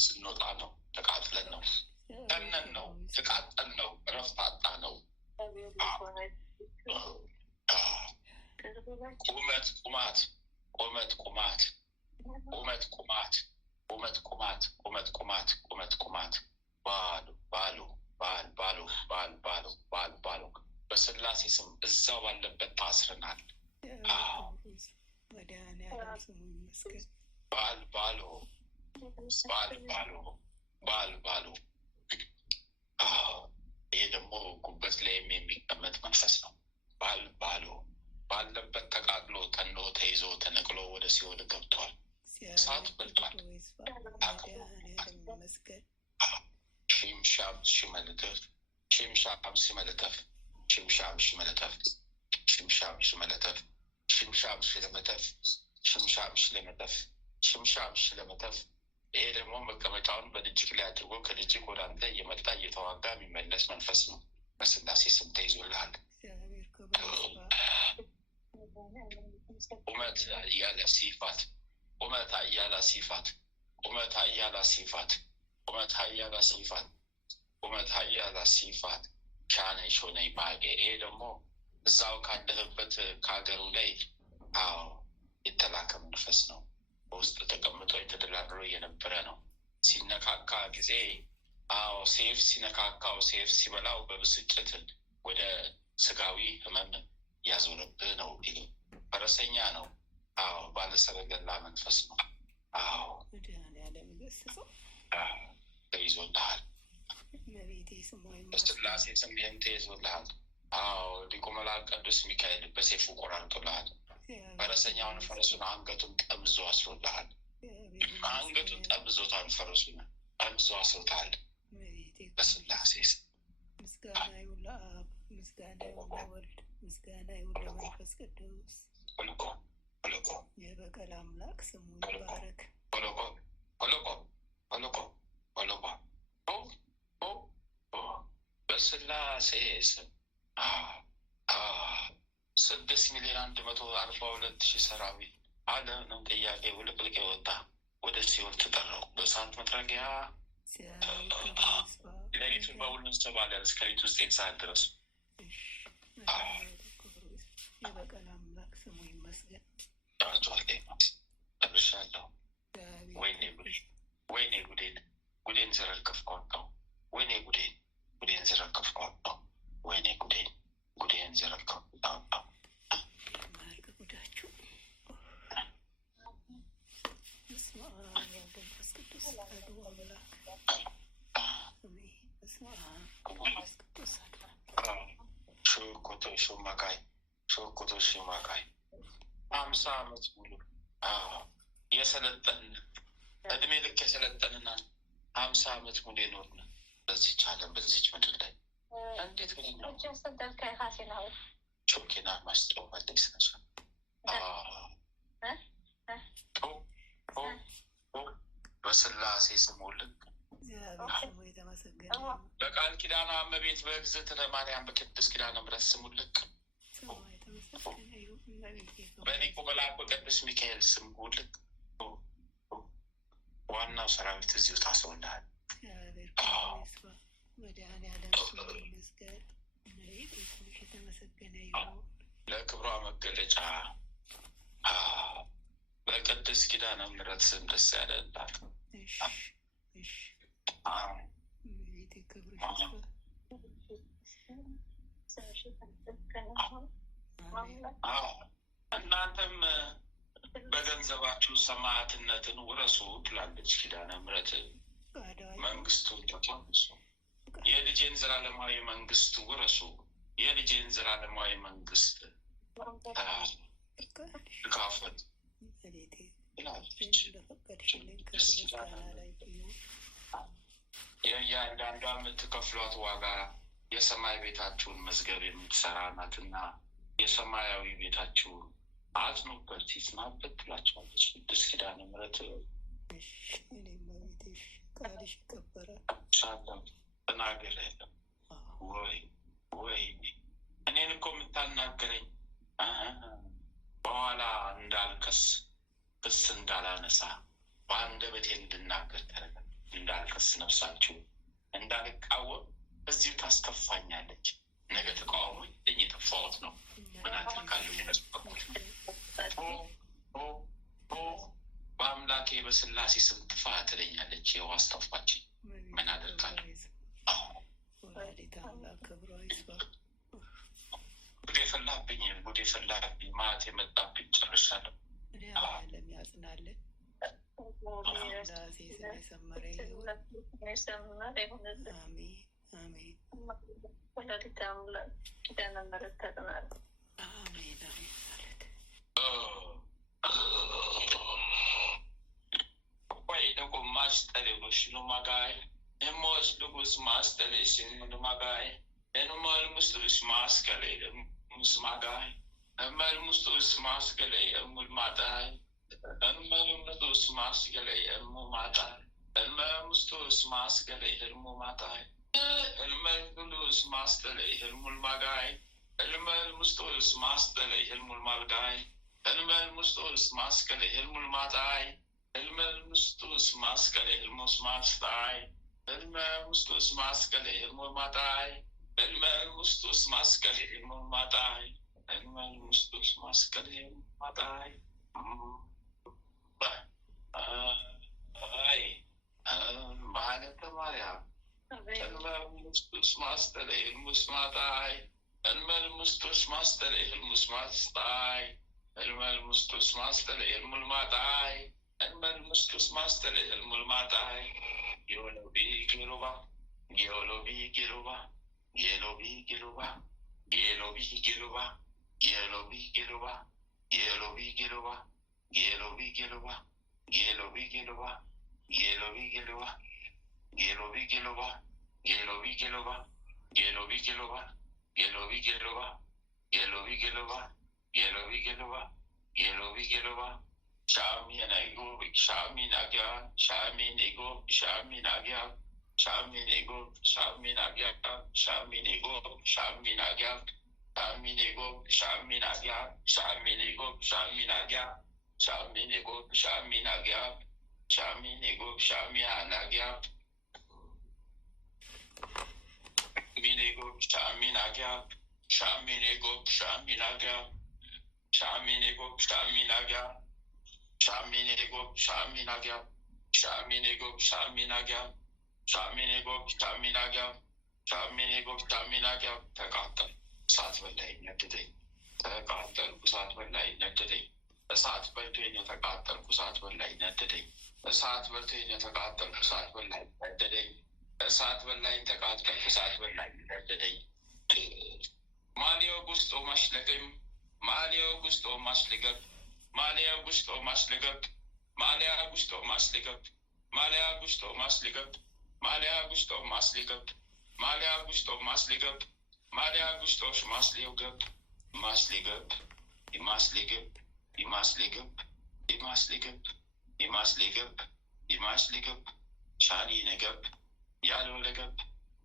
ስንወጣ ነው። ተቃጥለን ነው፣ ተነን ነው፣ ተቃጠል ነው፣ እረፍት አጣ ነው። ቁመት ቁማት ቁመት ቁማት ቁመት ቁማት ቁመት ቁማት ቁመት ቁማት ቁመት ቁማት ባሉ ባሉ ባል ባሉ ባል ባሉ ባል ባሉ በስላሴ ስም እዛው ባለበት ታስረናል። ባል ባሉ ባል ባሉ ባል ባሉ። ይሄ ደግሞ ጉበት ላይም የሚቀመጥ መንፈስ ነው። ባል ባሉ ባለበት ተቃጥሎ ተኖ ተይዞ ተነቅሎ ወደ ሲኦል ገብቷል። እሳት በልቷል። ሽምሻም ሽመልተፍ ሽምሻም ሽመልተፍ ሽምሻም ሽመልተፍ ሽምሻም ሽመልተፍ ሽምሻም ሽለመተፍ ሽምሻም ሽለመተፍ ሽምሻም ሽለመተፍ። ይሄ ደግሞ መቀመጫውን በድጅክ ላይ አድርጎ ከድጅክ ወደ አንተ እየመጣ እየተዋጋ የሚመለስ መንፈስ ነው። በስላሴ ስም ተይዞልሃል። ቁመት እያለ ሲፋት ቁመት እያለ ሲፋት ቁመት እያለ ሲፋት ቁመት እያለ ሲፋት ቁመት እያለ ሲፋት ሻነ ሾነ ባጌ። ይሄ ደግሞ እዛው ካለህበት ከሀገሩ ላይ የተላከ መንፈስ ነው። በውስጥ ተቀምጦ የተደላድሎ የነበረ ነው። ሲነካካ ጊዜ ሴፍ ሲነካካው ሴፍ ሲበላው በብስጭት ወደ ስጋዊ ህመም ያዞረብህ ነው። ፈረሰኛ ነው። ባለሰረገላ መንፈስ ነው። ተይዞልሃል። በስላሴ ስም ይህን ተይዞልሃል። ሊቀ መላእክት ቅዱስ ሚካኤል በሴፉ ቆራርጦልሃል። ፈረሰኛውን ፈረሱን አንገቱን ጠምዞ አስሮልሃል። አንገቱን ጠምዞታል። ፈረሱን ጠምዞ አስሮታል። በስላሴ ስም ምስጋና ይሁን ለአብ፣ ምስጋና ይሁን ለወልድ፣ ምስጋና ይሁን ለመንፈስ ቅዱስ። የበቀል አምላክ ስሙ ይባረክ። በስላሴ ስም 6,142,000 ሰራዊት ዓለምንም ጥያቄ ውልቅልቅ የወጣ ወደ ሲኦል ተጠራው። በእሳት መጥረጊያ ሌሊቱን በሁሉ እንሰባለን እስከ ሌሊቱ 9 ሰዓት ድረስ። የበቀል አምላክ ስሙ ይመስገን። ጠርሻለሁ። ወይኔ ጉዴን ዘረከፍኳቸው። ወይኔ ጉዴን ዘረከፍኳቸው። ወይኔ ጉዴን ዘረከፍኳቸው። ማልቅ ጉዳችሁ። በስመ አብ ወወልድ ወመንፈስ ቅዱስ አሐዱ አምላክ። በስመ አብ ወመንፈስ ቅዱስ ሹኮቶ ሹማካይ ሹኮቶ ሹማካይ 50 ዓመት ሙሉ የሰለጠን እድሜ ልክ የሰለጠንና 50 ዓመት ሙሉ የኖርን በዚች ዓለም በዚች ምድር ላይ እንዴት ግን ነው ቾኬና ማስጠው መለስ ነች። በስላሴ ስሙልን በቃል ኪዳኗ እመቤት በእግዝእትነ ማርያም በቅድስት ኪዳነ ምሕረት ስሙልክ በሊቁ መልአኩ ቅዱስ ሚካኤል ስሙልክ። ዋናው ሰራዊት እዚሁ ታስሮልሃል። ለክብሯ መገለጫ በቅድስት ኪዳነ ምሕረት ስም ደስ ያለላት እናንተም በገንዘባችሁ ሰማዕትነትን ውረሱ ትላለች ኪዳነ ምሕረት። መንግስቱን ተቀበሉ፣ የልጄን ዘላለማዊ መንግስት ውረሱ፣ የልጄን ዘላለማዊ መንግስት ልካፈት ትላለች። የእያንዳንዷ የምትከፍሏት ዋጋ የሰማይ ቤታችሁን መዝገብ የምትሰራ ናትና የሰማያዊ ቤታችሁን አጽኑበት፣ ይጽናበት ትላቸዋለች ቅድስት ኪዳነ ምሕረት። ተናገር የለም ወይ እኔን እኮ የምታናገረኝ በኋላ እንዳልከስ ክስ እንዳላነሳ በአንደበቴ እንድናገር ተረጋግጥ እንዳላልቀስ ነፍሳችሁ እንዳልቃወም እዚሁ ታስከፋኛለች። ነገ ተቃውሞ የጠፋሁት ነው ምን አደርጋለሁ? የነጽበኩት በአምላኬ በስላሴ ስም ጥፋ ትለኛለች። ይኸው አስታፋችን ምን አደርጋለሁ? ጉድ የፈላብኝ ማት የመጣብኝ ጨርሻለሁ። ለሚያጽናለን ስላሴ ስለሰመረ ይሁን። አሜን አሜን ወላዲተ አምላክ ኪዳነ ምሕረት ተጠናል። አሜን አሜን ማለት ወይ ደግሞ ማስጠሌዎች ሉማጋይ ሞስ ልጉስ ማስጠሌሽን ሉማጋይ ኤኑማል ሙስጡስ ማስከሌ ሙስማጋይ እመል ሙስጡስ ማስከሌ እሙል ማጣይ እመል ሙስጡስ ማስከሌ እሙ ማጣይ እመል ሙስጡስ ማስከሌ እሙ ማጣይ እመል ሙስጡስ ማስከሌ እሙል ማጋይ እመል ሙስጡስ ማስከሌ እሙል ማጋይ እመል ሙስጡስ ማስከሌ እሙል ማጣይ እመል ሙስጡስ ማስከሌ እሙስ ማስጣይ እመል ሙስጡስ ማስከሌ እሙል ማጣይ እመል ሙስጡስ ማስከሌ እሙል ማጣይ እመል ሙስጡስ ማስከሌ እሙል ማጣይ አይ በዓለተ ማርያም እመል ሙስጡስ ማስከሌ እሙስ ማጣይ እመል ሙስጡስ ማስከሌ እሙስ ማስጣይ እመል ሙስጡስ ማስከሌ እሙል ማጣይ እመል ሙስጡስ ማስከሌ እሙል ማጣይ ጌሎቢ ጌሎባ ጌሎቢ ጌሎባ ጌሎቢ ጌሎባ ጌሎቢ ጌሎባ ጌሎቢ ጌሎባ ጌሎቢ ጌሎባ ጌሎቢ ጌሎባ ጌሎቢ ጌሎባ ጌሎቢ ጌሎባ ጌሎቢ ጌሎባ ጌሎቢ ጌሎባ ጌሎቢ ጌሎባ ጌሎቢ ጌሎባ ጌሎቢ ጌሎባ ጌሎቢ ጌሎባ ጌሎቢ ጌሎባ ሻሚ ናይጎ ሻሚ ናጊያ ሻሚ ኔጎ ሻሚ ናጊያ ሻሚ ኔጎ ሻሚ ናጊያ ሻሚ ኔጎ ሻሚ ናጊያ ሻሚ ኔጎ ሻሚ ናጊያ ሻሚ ኔጎ ሻሚ ናጊያ ሻሚ ኔጎ ሻሚ ናጊያ ሻሚ ኔጎ ሻሚ ናጊያ ሚኔጎ ሻሚ ናጊያ ሻሚ ኔጎ ሻሚ ናጊያ ሻሚ ኔጎ ሻሚ ናጊያ ሻሚኔጎ ሻሚናጊያ ሻሚኔጎ ሻሚናጊያ ሻሚኔጎ ሻሚናጊያ ሻሚኔጎ ሻሚናጊያ ተቃጠል እሳት በላይ ነደደኝ ተቃጠልኩ እሳት በላይ ነደደኝ እሳት በልቶኝ የተቃጠልኩ እሳት በላይ ነደደኝ እሳት በልቶኝ የተቃጠልኩ እሳት በላይ ነደደኝ እሳት በላይ ተቃጠልኩ እሳት በላይ ነደደኝ ማሊዮ ጉስጦ ማሽለገም ማሊዮ ጉስጦ ማሽለገም ማሊያ ጉስጦ ማስልገብ ማሊያ ጉስጦ ማስልገብ ማሊያ ጉስጦ ማስልገብ ማሊያ ጉስጦ ማስልገብ ማሊያ ጉስጦ ማስልገብ ማሊያ ጉስጦ ማስልገብ ማስልገብ ይማስልገብ ይማስልገብ ይማስልገብ ይማስልገብ ይማስልገብ ሻኒ ነገብ ያለው ነገብ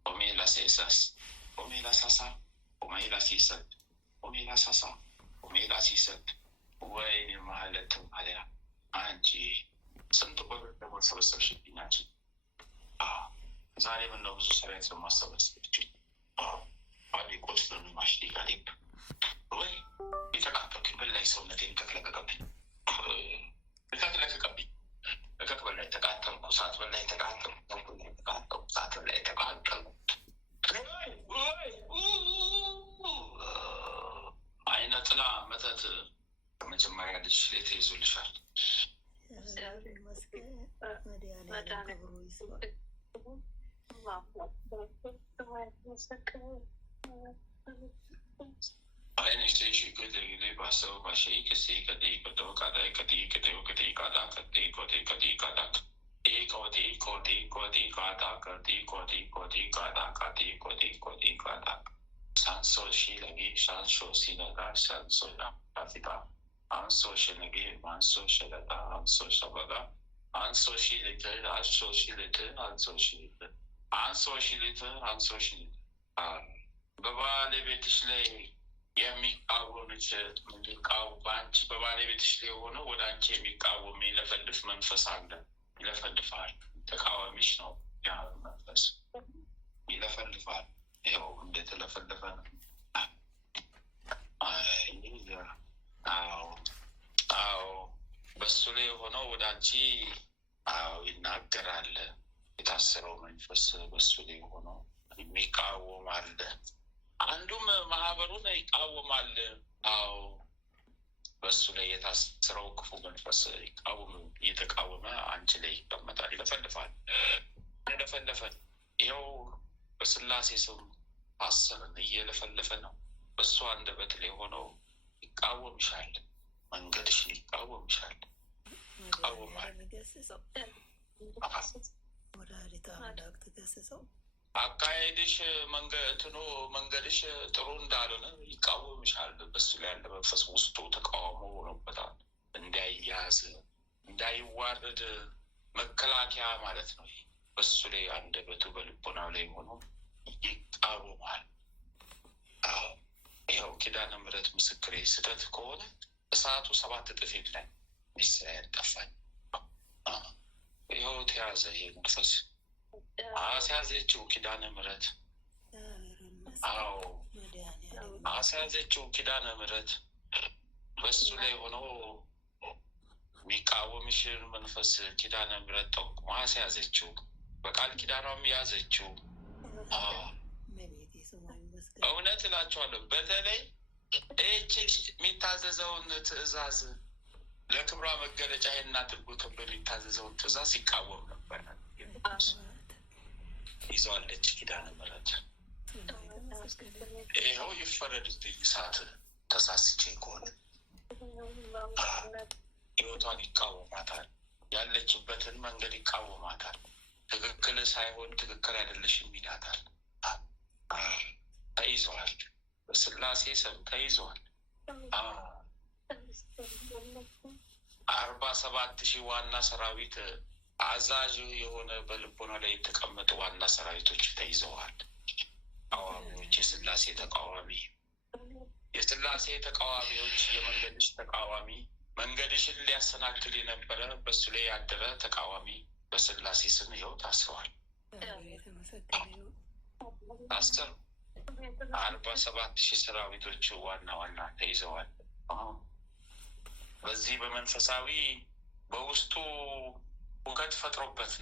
ኦሜላ ሴሳስ ኦሜላ ሳሳ ኦሜላ ሲሰብ ኦሜላ ሳሳ ኦሜላ ሲሰብ ወይኔ ማለት ማሊያ አንቺ ስንት ቆር ደግሞ ሰበሰብሽብኛችን። ዛሬ ምነው ብዙ ሰራዊት ማሰበሰብችኝ አሊ ቆስጠን ማሽዲጋሊብ ወይ የተቃጠልኩ በላይ ሰውነቴን ከክለቀቀብኝ ከክለቀቀብኝ እከክ በላይ ተቃጠልኩ እሳት በላይ ተቃጠልኩ ተቃጠልኩ እሳት በላይ ተቃጠልኩ አይነ ጥላ መተት መጀመሪያ ልጅ ላይ ተይዞልሻል። አይነ ሴሽ ከደግሌ ባሰው ባሸይ ከሴ ከዴ ከደው ካዳይ ከዴ ከደው ከዴ ካዳ ከዴ ኮዴ ከዴ ካዳ ኤ ኮዴ ኮዴ ኮዴ ካዳ ከዴ ኮዴ ኮዴ ካዳ ካዴ ኮዴ ኮዴ ካዳ ሳንሶ ሺ ለጌ ሻንሾ ሲነጋ ሻንሶ ላፊታ አንሶ ሸነጌ ማንሶ ሸለጣ አንሶ ሸበጋ አንሶ ሺ ሊትር አንሶ ሺ ሊትር አንሶ ሺ ሊትር አንሶ ሺ ሊትር አንሶ ሺ ሊትር በባለቤትሽ ላይ የሚቃወምች በአንቺ በባለቤትሽ ላይ የሆነው ወደ አንቺ የሚቃወም ይለፈልፍ መንፈስ አለ። ይለፈልፋል። ተቃዋሚሽ ነው። እየተለፈለፈ ነው። አዎ በሱ ላይ የሆነው ወደ አንቺ ይናገራል። የታሰረው መንፈስ በሱ ላይ የሆነው የሚቃወም አለ። አንዱም ማህበሩን ይቃወማል። በሱ ላይ የታሰረው ክፉ መንፈስ እየተቃወመ አንቺ ላይ ይቀመጣል፣ ይለፈልፋል። ይኸው በስላሴ ስም አሰርን እየለፈለፈ ነው። በሱ አንደበት ላይ ሆነው ይቃወምሻል፣ መንገድሽን ይቃወምሻል፣ ይቃወማል። አካሄድሽ መንገድሽ ጥሩ እንዳልሆነ ይቃወምሻል። በሱ ላይ ያለ መንፈስ ውስጡ ተቃውሞ ሆኖበታል። እንዳይያዝ እንዳይዋረድ መከላከያ ማለት ነው። በሱ ላይ አንደበቱ በልቦናው ላይ ሆኖ ይቃወማል። ይኸው ኪዳነ ምሕረት ምስክሬ ስህተት ከሆነ እሳቱ 7 እጥፍ ይብላኝ። እስራኤል ጠፋኝ። ይኸው ተያዘ። ይሄ መንፈስ አስያዘችው ኪዳነ ምሕረት። አስያዘችው ኪዳነ ምሕረት። በሱ ላይ ሆኖ የሚቃወምሽን መንፈስ ኪዳነ ምሕረት ጠቁማ አስያዘችው። በቃል ኪዳኗም ያዘችው። እውነት እላቸዋለሁ። በተለይ ይህች የሚታዘዘውን ትእዛዝ ለክብሯ መገለጫ ይሄን አድርጉ ተብሎ የሚታዘዘውን ትእዛዝ ይቃወም ነበር። ይዘዋለች ኪዳነ ምሕረት። ይኸው ይፈረድብኝ እሳት ተሳስቼ ከሆነ ህይወቷን ይቃወማታል። ያለችበትን መንገድ ይቃወማታል። ትክክል ሳይሆን ትክክል አይደለሽም ይላታል። ተይዘዋል። በስላሴ ስም ተይዘዋል። 47,000 ዋና ሰራዊት አዛዥ የሆነ በልቦና ላይ የተቀመጡ ዋና ሰራዊቶች ተይዘዋል። ተቃዋሚዎች፣ የስላሴ ተቃዋሚዎች፣ የመንገድሽ ተቃዋሚ፣ መንገድሽን ሊያሰናክል የነበረ በሱ ላይ ያደረ ተቃዋሚ በስላሴ ስም ይኸው ታስረዋል። 47,000 ሰራዊቶች ዋና ተይዘዋል። በዚህ በመንፈሳዊ በውስጡ እውቀት ፈጥሮበት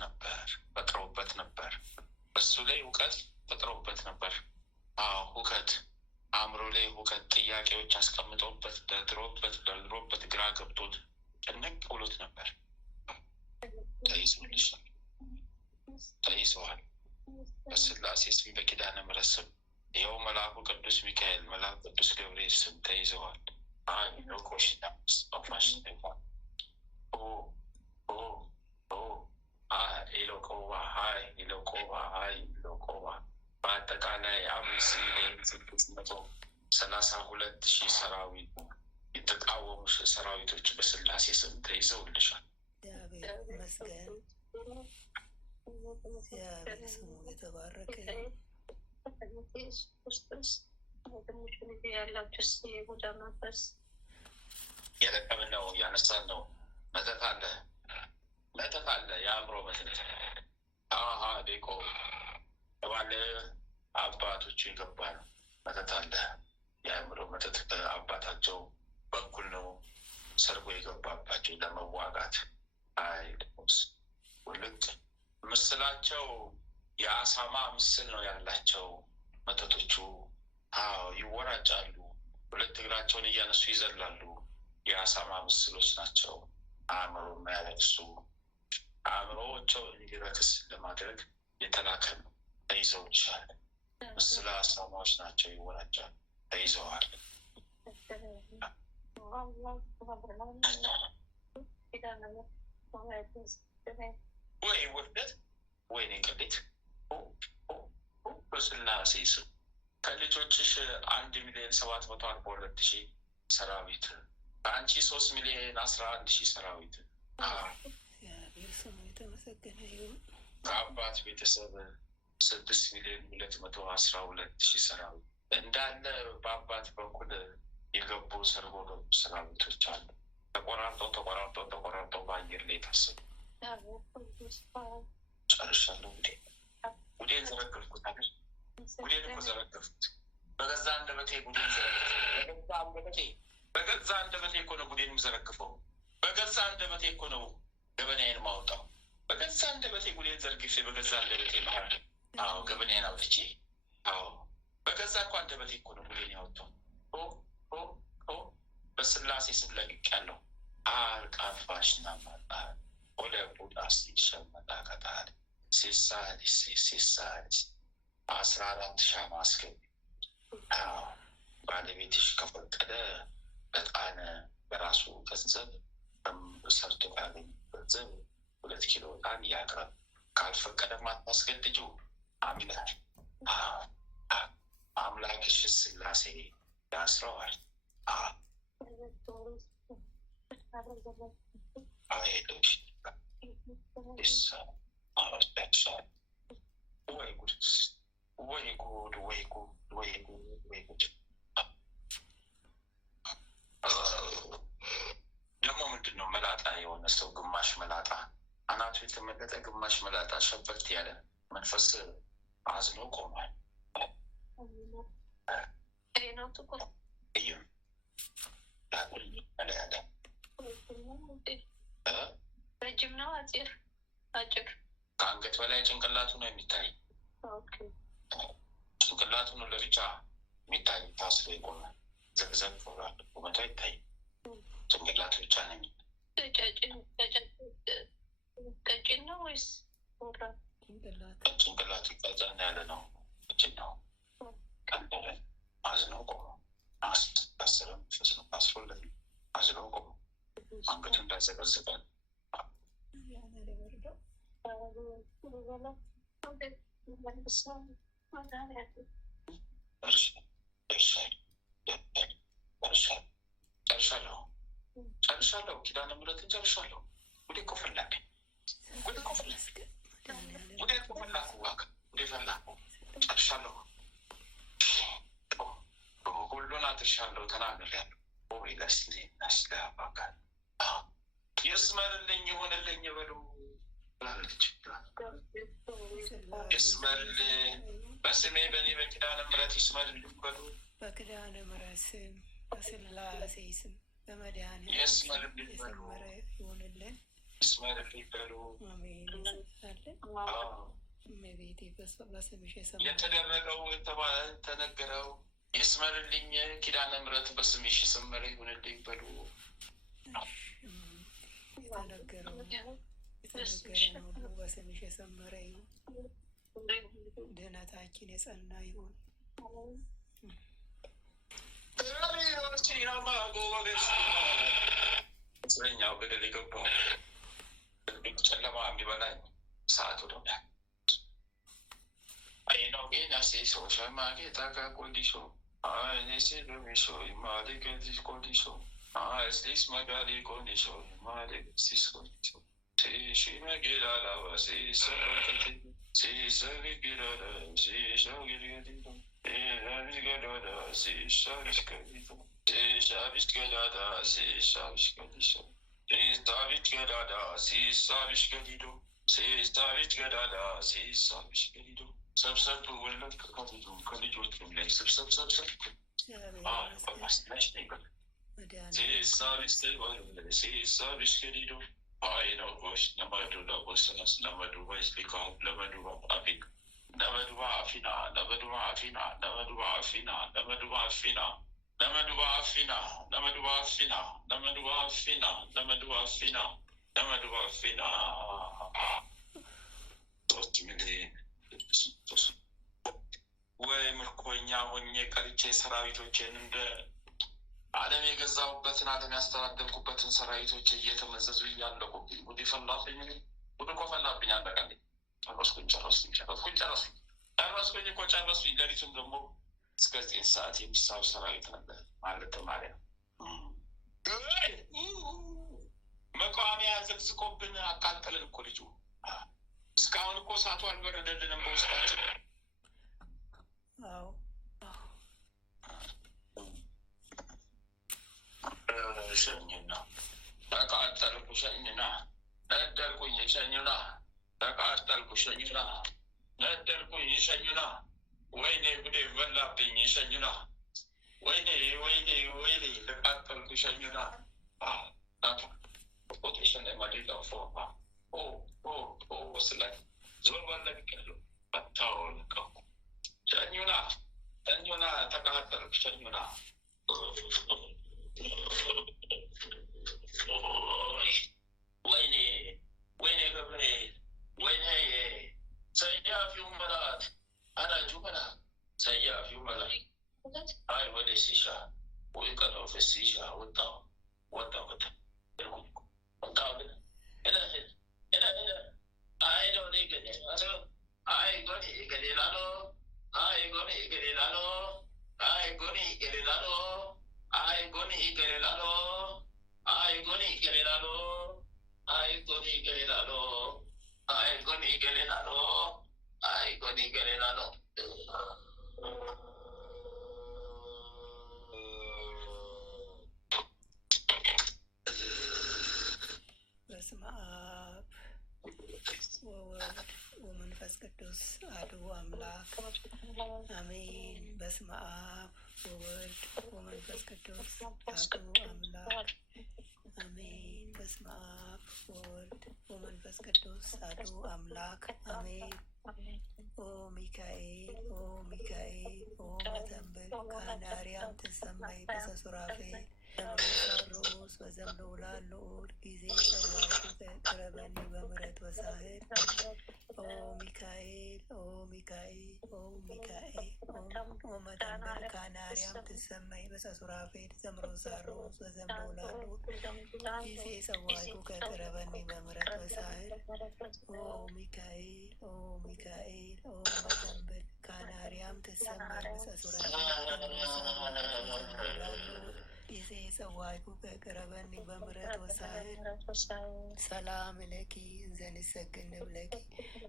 ነበር። በሱ ላይ እውቀት ፈጥሮበት ነበር። እውቀት አእምሮ ላይ እውቀት ጥያቄዎች አስቀምጦበት ደርድሮበት ግራ ገብቶት ጭንቅ ብሎት ነበር። ተይዘዋል። በስላሴ ስም በኪዳነ ምሕረት ስም ይኸው መልአኩ ቅዱስ ሚካኤል፣ መልአኩ ቅዱስ ገብርኤል ስም ተይዘዋል። በአጠቃላይ 5,632,000 ሰራዊት የተቃወሙ ሰራዊቶች በስላሴ ስም ተይዘውልሻል። እግዚአብሔር ስሙ የተባረከ የለቀምን ነው ያነሳን ነው። መተት አለ የአእምሮ መተት ዴቆ ባለ አባቶቹ የገባ ነው። መተት አለ የአእምሮ መተት በአባታቸው በኩል ነው ሰርጎ የገባባቸው ለመዋጋት። ውልቅ ምስላቸው የአሳማ ምስል ነው ያላቸው መተቶቹ። ይወራጫሉ፣ 2 እግራቸውን እያነሱ ይዘላሉ። የአሳማ ምስሎች ናቸው። አእምሮ የሚያለቅሱ አእምሮቸው እንዲረክስ ለማድረግ የተላከ ነው። ተይዘውልሻል። ምስለ አሳማዎች ናቸው። ይወራጫሉ፣ ተይዘዋል። ወይ ውርደት፣ ወይኔ ቅሌት! በስላሴ ስም ከልጆችሽ 1,742,000 ሰራዊት፣ በአንቺ 3,011,000 ሰራዊት፣ ከአባት ቤተሰብ 6,212,000 ሰራዊት እንዳለ በአባት በኩል የገቡ ሰርጎ ገቡ ሰራዊቶች አሉ። ተቆራርጠው በአየር ላይ ታሰቡ። ጨርሻለሁ። ጉዴን ዘረገፍኩት። ጉዴን እኮ ዘረገፍኩት። አንደበቴ ጉዴን በገዛ አንደበቴ እኮ ነው ጉዴን የምዘረግፈው። በገዛ አንደበቴ እኮ ነው ገበናዬን ማውጣው። በገዛ አንደበቴ ጉዴን ዘርግፌ በገዛ አንደበቴ መሀል ገበናዬን አውጥቼ በገዛ እኮ አንደበቴ እኮ ነው ጉዴን ያወጣው። በስላሴ ስም ለቅቄያለሁ። አልቃፋሽና መጣ ወደ ቡዳ ሲሸመጣ ቀጣል ሲሳሊስ 14 ሻማ አስገቢ። ባለቤትሽ ከፈቀደ እጣን በራሱ ገንዘብ ሰርቶ ያገኝ ገንዘብ 2 ኪሎ እጣን ያቅርብ። ካልፈቀደም አታስገድጂው። አምላክሽ ስላሴ ያስረዋል። ደግሞ ምንድን ነው መላጣ የሆነ ሰው ግማሽ መላጣ አናቱ የተመለጠ ግማሽ መላጣ ሸበርት ያለ መንፈስ አዝኖ ቆሟል። ረጅም ነው አጭር? ከአንገት በላይ ጭንቅላቱ ነው የሚታይ። ጭንቅላቱ ነው ለብቻ የሚታይ። ታስሮ የቆመ ዘግዘግ ብሏል። ቁመቱ አይታይ። ጭንቅላቱ ብቻ ነው የሚታይ። ቀጭን ነው ወይስ ጭንቅላቱ ቀጠን ያለ ነው? ቀጭን ነው። ቀንደረ አዝነው ቆመ። አስረም ፍስነው አስፎለት አዝነው ቆመ። አንገቱ እንዳዘቀዘቀ ጨርሻለሁ። ኪዳነ ምሕረትን ጨርሻለሁ። ጉዴ እኮ ፈላክ ጨርሻለሁ። ሁሉን አድርሻለሁ። ተናግሬያለሁ። ለስለባካል ይስመርልኝ ይሆንልኝ በሉ ብላለች። ይስመርልኝ በስሜ በእኔ በኪዳነ ምሕረት ይስመርልኝ በሉ። በኪዳነ ምሕረት ስም በስላሴ ስም በመድኃኒዓለም ይስመርልኝ በሉ። ይሆንልን። ይስመርልኝ በሉ። አሜን። እመቤቴ በስምሽ የተደረገው ተነገረው። ይስመርልኝ ኪዳነ ምሕረት በስምሽ የሰመረ ይሆንልኝ በሉ። የተነገረ ሁሉ በስምሽ የሰመረ ይሁን። ድህነታችን የጸና ይሁን። እስረኛው ገደል የገባው ጨለማ የሚበላኝ ሰዓት ወደ አይነው ግን አሴሶ ሸማጌ ታካ ኮንዲሾ አይኔሴ ሎሚሾ ማሌገዚስ ኮንዲሾ ስሊስ መጋሌ ኮንዲሾ ማሌገዚስ ኮንዲሾ ሲመጌላላባ ሲሰበከቴ ሲሰቢጊላላ ሲሻጊልገዲቶ ሲሻቢስገዳዳ ሲሻቢስገዲቶ ሲሻቢስገዳዳ ሲሻቢስገዲሾ ሲሳቢስገዳዳ ሲሳቢስገዲዶ ሲሳቢስገዳዳ ሲሳቢስገዲዶ ሰብሰብ ወለድ ከልጆቹ ላይ ሰብሰብ ማስናሽ ነገር ሲሳቢስገዲዶ አይነው ጎሽ ነመዱዳ ቦሰነስ ነመዱባ ስሊካሁ ለመዱባ አፊና ነመዱባ አፊና ነመዱባ አፊና ነመዱባ አፊና ነመዱባ አፊና ነመዱባ አፊና ነመዱባ አፊና ነመዱባ አፊና ነመዱባ አፊና ነመዱባ አፊና ሶስት ሚሊዮን ወይ ምርኮኛ ሆኜ ቀርቼ ሰራዊቶቼን እንደ ዓለም የገዛሁበትን ዓለም ያስተዳደርኩበትን ሰራዊቶች እየተመዘዙ እያለቁብኝ ጉድ ፈላብኝ። ጉድ እኮ ፈላብኝ። አለቀልኝ። ጨረስኩኝ። ሌሊቱም ደግሞ እስከ 9 ሰዓት የሚሳብ ሰራዊት ነበር ማለት ማርያም መቋሚያ ዘግዝቆብን አቃጠልን እኮ ልጁ። እስካሁን እኮ እሳቱ አልበረደልንም በውስጣችን። ሸኝና ተቃጠልኩ ሸኝና ነደርኩኝ ሸኝና ተቃጠልኩ ሸኝና ነደርኩኝ ሸኝና ወይኔ ጉዴ በላብኝ ሸኝና ወይኔ ልቃጠልኩ ሸኙና ናቱ ቆጤሽን ማደጋው ፎርማ ስላይ ዞር ባለሚቀሉ በታው ልቀው ሸኙና ተቃጠልኩ ሸኙና ወይኔ ገብሬ ወይኔ ሰያፊው መላት አናጁ መላ ሰያፊው መላ አይ ወደ ሲሻ ወይ ቀረው ፍሲሻ ወጣው አይ ነው በስመ አብ ወወልድ ወመንፈስ ቅዱስ አሐዱ አምላክ አሜን። በስመ አብ ወወልድ ወመንፈስ ቅዱስ አሐዱ አምላክ አሜን። በስመ አብ ወወልድ ወመንፈስ ቅዱስ አሐዱ አምላክ አሜን። ኦ ሚካኤል ኦ መተንብል ካናርያም ትሰማይ በሰሱራፌ ሮስ በዘምለውላሉ ጊዜ ሰዋቱ ቅረበኒ በምሕረት ወሳህል ኦ ሚካኤል ኦ መተንብል ካናርያም ትሰማይ በሰሱራፌል ዘምሮሳሮስ በዘምለውላሉ ጊዜ ሰዋቱ ቅረበኒ በምሕረት ወሳህል ኦ ሚካኤል ኦ መተንብል ካናርያም ትሰማይ በሰሱራፌል ጊዜ ሰዋይኩ ከቅረበኒ በምሕረት ወሳህል ሰላም ለኪ እንዘንሰግድ ንብለኪ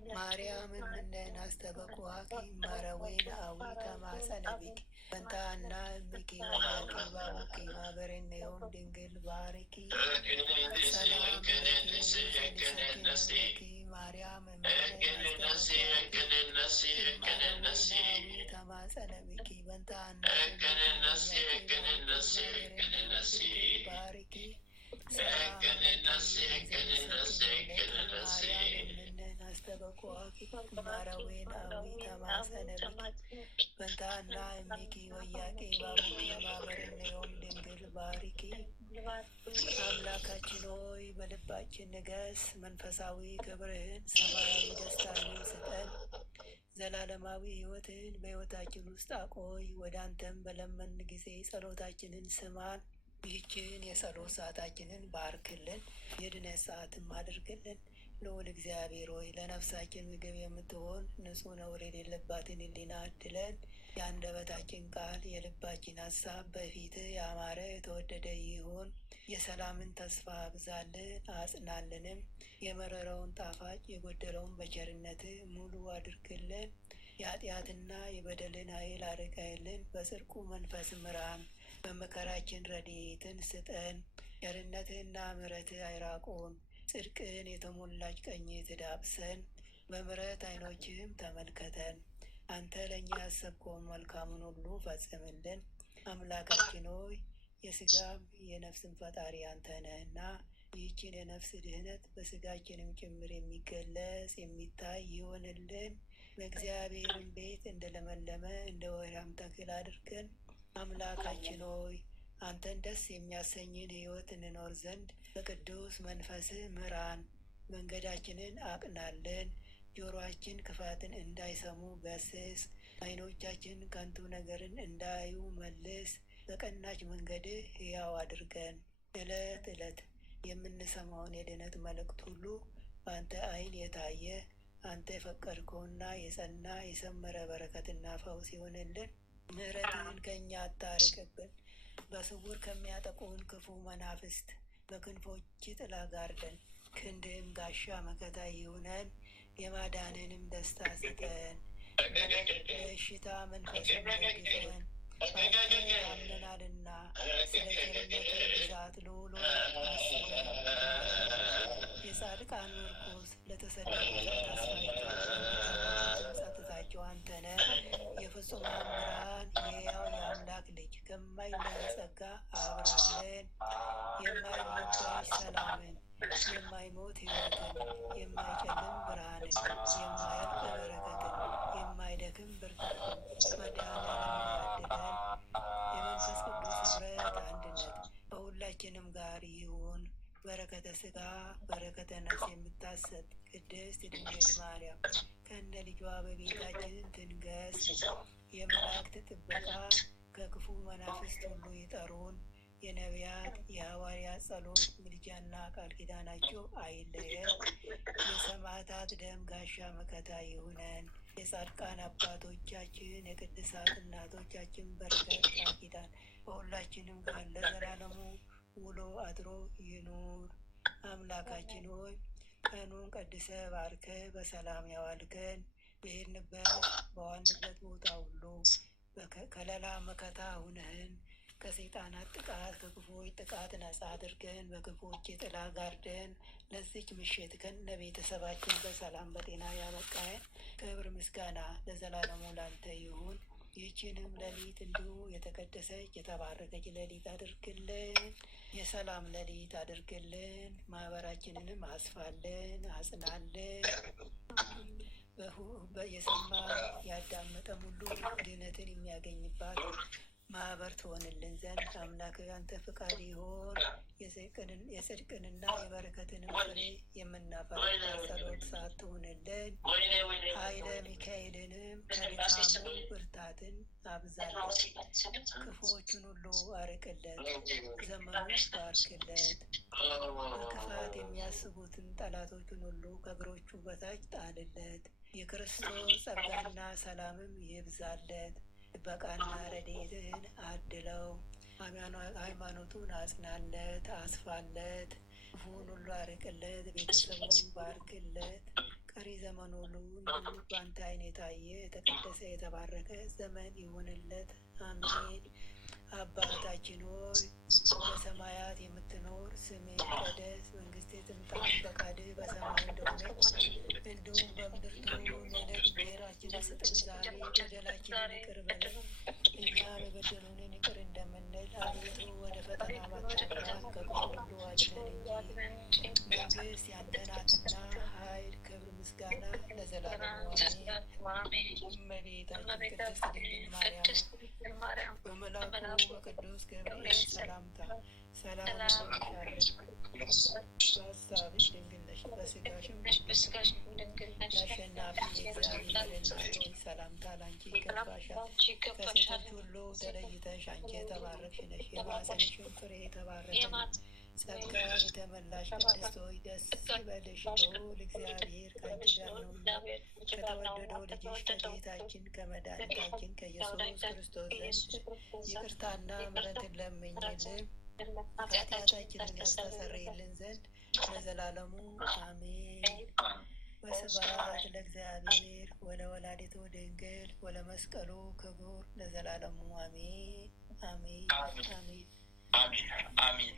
ማርያም እምነን አስተበኩዋኪ ማረዌነ አዊ ተማጸነቢኪ በንታና እምኪ ወላቂ ባቡኪ ማበሬኔዮም ድንግል ባርኪ ሰላም ለኪ ማርያም ተማጸነቢኪ በንታና ባርኪ አስተበኩዋኪ ማረዌን አዊ ተማጸነቢኪ በንታና እሚኪ ወያቄ ባቡኪ ማበሬኔዮም ድንግል ባርኪ አምላካችን ሆይ በልባችን ንገስ፣ መንፈሳዊ ክብርህን ሰማያዊ ደስታን ስጠን፣ ዘላለማዊ ሕይወትን በሕይወታችን ውስጥ አቆይ። ወደ አንተም በለመን ጊዜ ጸሎታችንን ስማን። ይህችን የጸሎት ሰዓታችንን ባርክልን፣ የድነት ሰዓትም አድርግልን። ልዑል እግዚአብሔር ሆይ ለነፍሳችን ምግብ የምትሆን ንጹሕ ነውር የሌለባትን ሕሊና አድለን። የአንደበታችን ቃል የልባችን ሀሳብ በፊትህ ያማረ የተወደደ ይሁን። የሰላምን ተስፋ አብዛልን አጽናልንም። የመረረውን ጣፋጭ የጎደለውን በቸርነትህ ሙሉ አድርግልን። የኃጢአትና የበደልን ኃይል አርቀህልን። በጽድቁ መንፈስ ምራን። በመከራችን ረድኤትን ስጠን። ቸርነትህና ምሕረትህ አይራቁን። ጽድቅን የተሞላች ቀኝህ ትዳብሰን። በምሕረት ዓይኖችህም ተመልከተን። አንተ ለእኛ ያሰብከውን መልካሙን ሁሉ ፈጽምልን። አምላካችን ሆይ የሥጋም የነፍስን ፈጣሪ አንተ ነህና ይህችን የነፍስ ድህነት በሥጋችንም ጭምር የሚገለጽ የሚታይ ይሆንልን። በእግዚአብሔርም ቤት እንደ ለመለመ እንደ ወይራም ተክል አድርገን። አምላካችን ሆይ አንተን ደስ የሚያሰኝን ሕይወት እንኖር ዘንድ በቅዱስ መንፈስህ ምራን። መንገዳችንን አቅናለን። ጆሮአችን ክፋትን እንዳይሰሙ ገስጽ። ዓይኖቻችን ከንቱ ነገርን እንዳያዩ መልስ። በቀናች መንገድህ ሕያው አድርገን። ዕለት ዕለት የምንሰማውን የድነት መልእክት ሁሉ በአንተ ዓይን የታየ አንተ የፈቀድከውና የጸና የሰመረ በረከትና ፈውስ ይሆንልን። ምሕረትህን ከእኛ አታርቅብን። በስውር ከሚያጠቁን ክፉ መናፍስት በክንፎች ጥላ ጋርደን። ክንድህም ጋሻ መከታ ይሁነን። የማዳንንም ደስታ ስጠን። በእሽታ መንፈስን ደግፈን። አምነናልና ስለ ቸርነትህ ብዛት ልዑል አስበን። የጻድቃን ምርኩዝ ለተሰደዱት ተስፋቸው ጸጥታቸው አንተ ነህ። የፍጹማን ብርሃን የሕያው የአምላክ ልጅ የማይለይ ጸጋ አብራለን። የማይለበስ ሰላምን፣ የማይሞት ሕይወትን፣ የማይጨልም ብርሃንን፣ የማያልቅ በረከትን፣ የማይደክም ብርታትን መድኃኔዓለም ያድለን። የመንፈስ ቅዱስ ኅብረት አንድነት በሁላችንም ጋር ይሁን። በረከተ ሥጋ በረከተ ነፍስ የምታሰጥ ቅድስት ድንግል ማርያም ከነ ልጇ በቤታችን ትንገስ። የመላእክት ጥበቃ ከክፉ መናፍስት ሁሉ ይጠሩን። የነቢያት የሐዋርያት ጸሎት ምልጃና ቃል ኪዳናቸው አይለየን። የሰማዕታት ደም ጋሻ መከታ ይሁነን። የጻድቃን አባቶቻችን የቅድሳት እናቶቻችን በረከት ቃል ኪዳን በሁላችንም ጋር ለዘላለሙ ውሎ አድሮ ይኑር። አምላካችን ሆይ ቀኑን ቀድሰ ባርከ በሰላም ያዋልከን። በሄድንበት በዋንበት ቦታ ሁሉ ከለላ መከታ ሁነህን። ከሰይጣናት ጥቃት ከክፉዎች ጥቃት ነጻ አድርገን በክፉዎች ጥላ ጋርደን ለዚች ምሽት ከነ ቤተሰባችን በሰላም በጤና ያበቃን። ክብር ምስጋና ለዘላለሙ ላንተ ይሁን። ይህችንም ሌሊት እንዲሁ የተቀደሰች የተባረከች ሌሊት አድርግልን። የሰላም ሌሊት አድርግልን። ማህበራችንንም አስፋልን፣ አጽናልን። የሰማ ያዳመጠም ሁሉ ድህነትን የሚያገኝባት ማህበር ትሆንልን ዘንድ አምላክ አንተ ፍቃድ ይሆን። የጽድቅንና የበረከትንም ፍሬ የምናፈራበት ጸሎት ሰዓት ትሆንልን። ኃይለ ሚካኤልንም ከድካሙ ብርታትን አብዛለት። ክፉዎቹን ሁሉ አርቅለት፣ ዘመኑን ባርክለት። በክፋት የሚያስቡትን ጠላቶቹን ሁሉ ከእግሮቹ በታች ጣልለት። የክርስቶስ ጸጋና ሰላምም ይብዛለት። ጥበቃና ረድኤትህን አድለው። ሃይማኖቱን አጽናለት፣ አስፋለት። ክፉን ሁሉ አርቅለት፣ ቤተሰቡን ባርክለት። ቀሪ ዘመን ሁሉ በአንተ ዓይን የታየ የተቀደሰ የተባረከ ዘመን ይሁንለት። አሜን። አባታችን ሆይ በሰማያት የምትኖር ስምህ ይቀደስ፣ መንግስትህ ትምጣ፣ ፈቃድህ በሰማይ እንደሆነች እንዲሁም በምድር ትሁን። የዕለት እንጀራችንን ስጠን ዛሬ፣ በደላችንን ይቅር በለን እኛ የበደሉንን ይቅር እንደምንል፣ አቤቱ ወደ ፈተና አታግባን ከክፉ ሁሉ አድነን እንጂ መንግስት ያንተ ናትና ኃይል፣ ክብር፣ ምስጋና ለዘላለሙ አሜን። እመቤታችን ቅድስት ድንግል ማርያም በመልአኩ በቅዱስ ገብርኤል ሰላምታ ሰላም እንልሻለን። በሀሳብሽ ድንግል ነሽ፣ በሥጋሽም ድንግል ነሽ። የአሸናፊ የእግዚአብሔር እናት ሆይ ሰላምታ ላንቺ ይገባሻል። ከሴቶች ሁሉ ተለይተሽ አንቺ የተባረክሽ ነሽ፣ የማኅፀንሽም ፍሬ የተባረከ ነው። ጸጋ የተመላሽ ቅድስት ሆይ ደስ ይበልሽ፣ ልዑል እግዚአብሔር ከአንቺ ጋር ነውና ከተወደደው ልጅሽ ከጌታችን ከመድኃኒታችን ከኢየሱስ ክርስቶስ ዘንድ ይቅርታና ምሕረትን ለምኝልን ኃጢአታችንን ያስተሰርይልን ዘንድ ለዘላለሙ አሜን። ወስብሐት ለእግዚአብሔር ወለወላዲቱ ድንግል ወለመስቀሉ ክቡር ለዘላለሙ አሜን አሜን አሜን አሜን አሜን።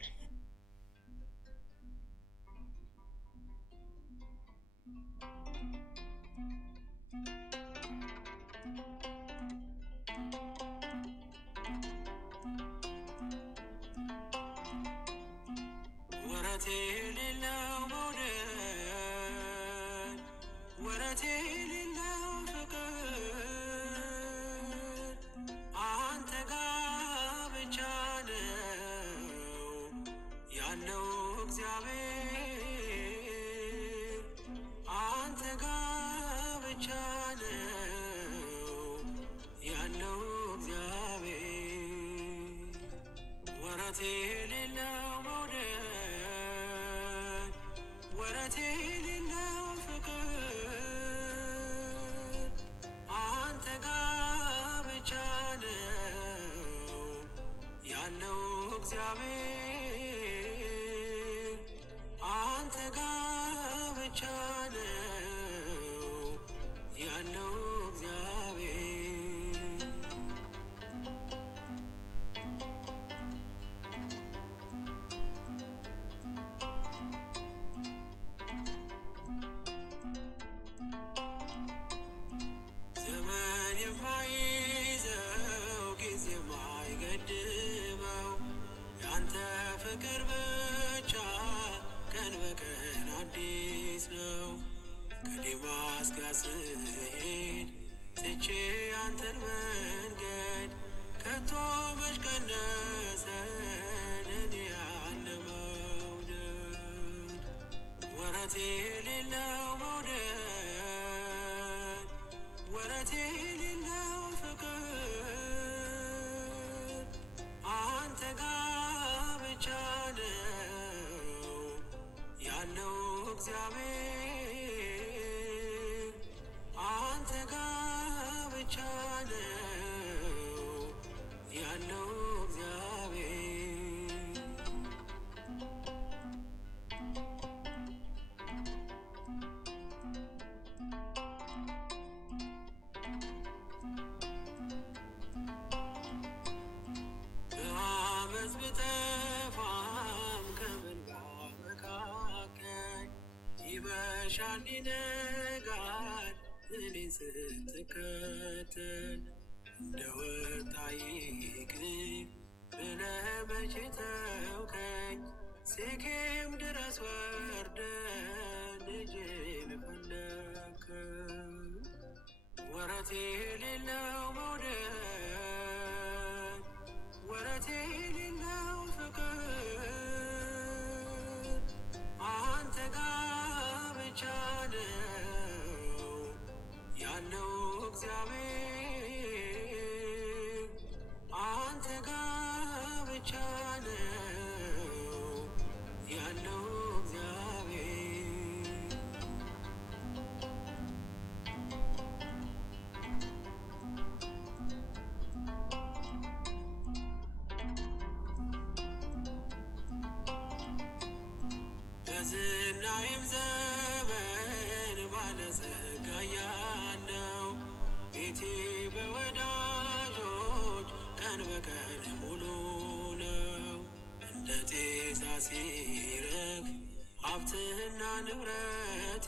ወረት የሌለው መውደድ፣ ወረት የሌለው ፍቅር አንተ ጋር ብቻ ነው ያለው እግዚአብሔር፣ አንተ ጋር ብቻ ነው ያለው እግዚአብሔር። ወረት የሌለው መውደድ፣ ወረት የሌለው ፍቅር አንተ ጋር ብቻ ነው ያለው እግዚአብሔር፣ አንተ ጋር ብቻ ነው ያለው እግዚአብሔር። ዘመን የማይዘው ጊዜ የማይገድብ ወረት የሌለው ፍቅር አንተ ጋር ብቻ ነው ያለው እግዚአብሔር አንተ ጋር ብቻ ነው ያለው እግዚአብሔር በአመፅ ብጠፋም ከመንጋ መካከል ይመሻል ይነጋል እኔን ስትከተል እንደወጣ ይቅር ብለህ መቼ ተውከኝ ሴኬም ድረስ ወርደህ ልጄን ፈለግከኝ ወረት የሌለው መውደድ ወረት የሌለው ፍቅር አንተ ጋር ብቻ ነው ያለው እግዚአብሔር አንተ ጋር ብቻ ነው ያለው እግዚአብሔር በዝናዬም ዘመን ባለጸጋ ያለው ቤቴ በወዳጆች ቀን በቀን ሙሉ ነው እንደ ጤዛ ሲረግፍ ሀብትና ንብረቴ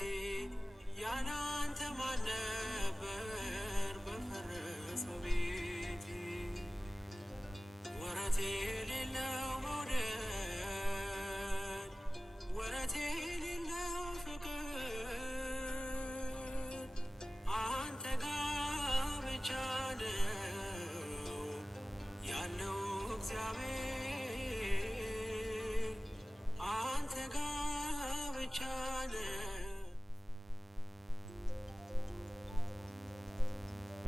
ያላንተ ማን ነበር በፈረሰው ቤቴ ወረት የሌለው መውደድ ወረት የሌለው ፍቅር አንተ ጋር ብቻ ነው ያለው እግዚአብሔር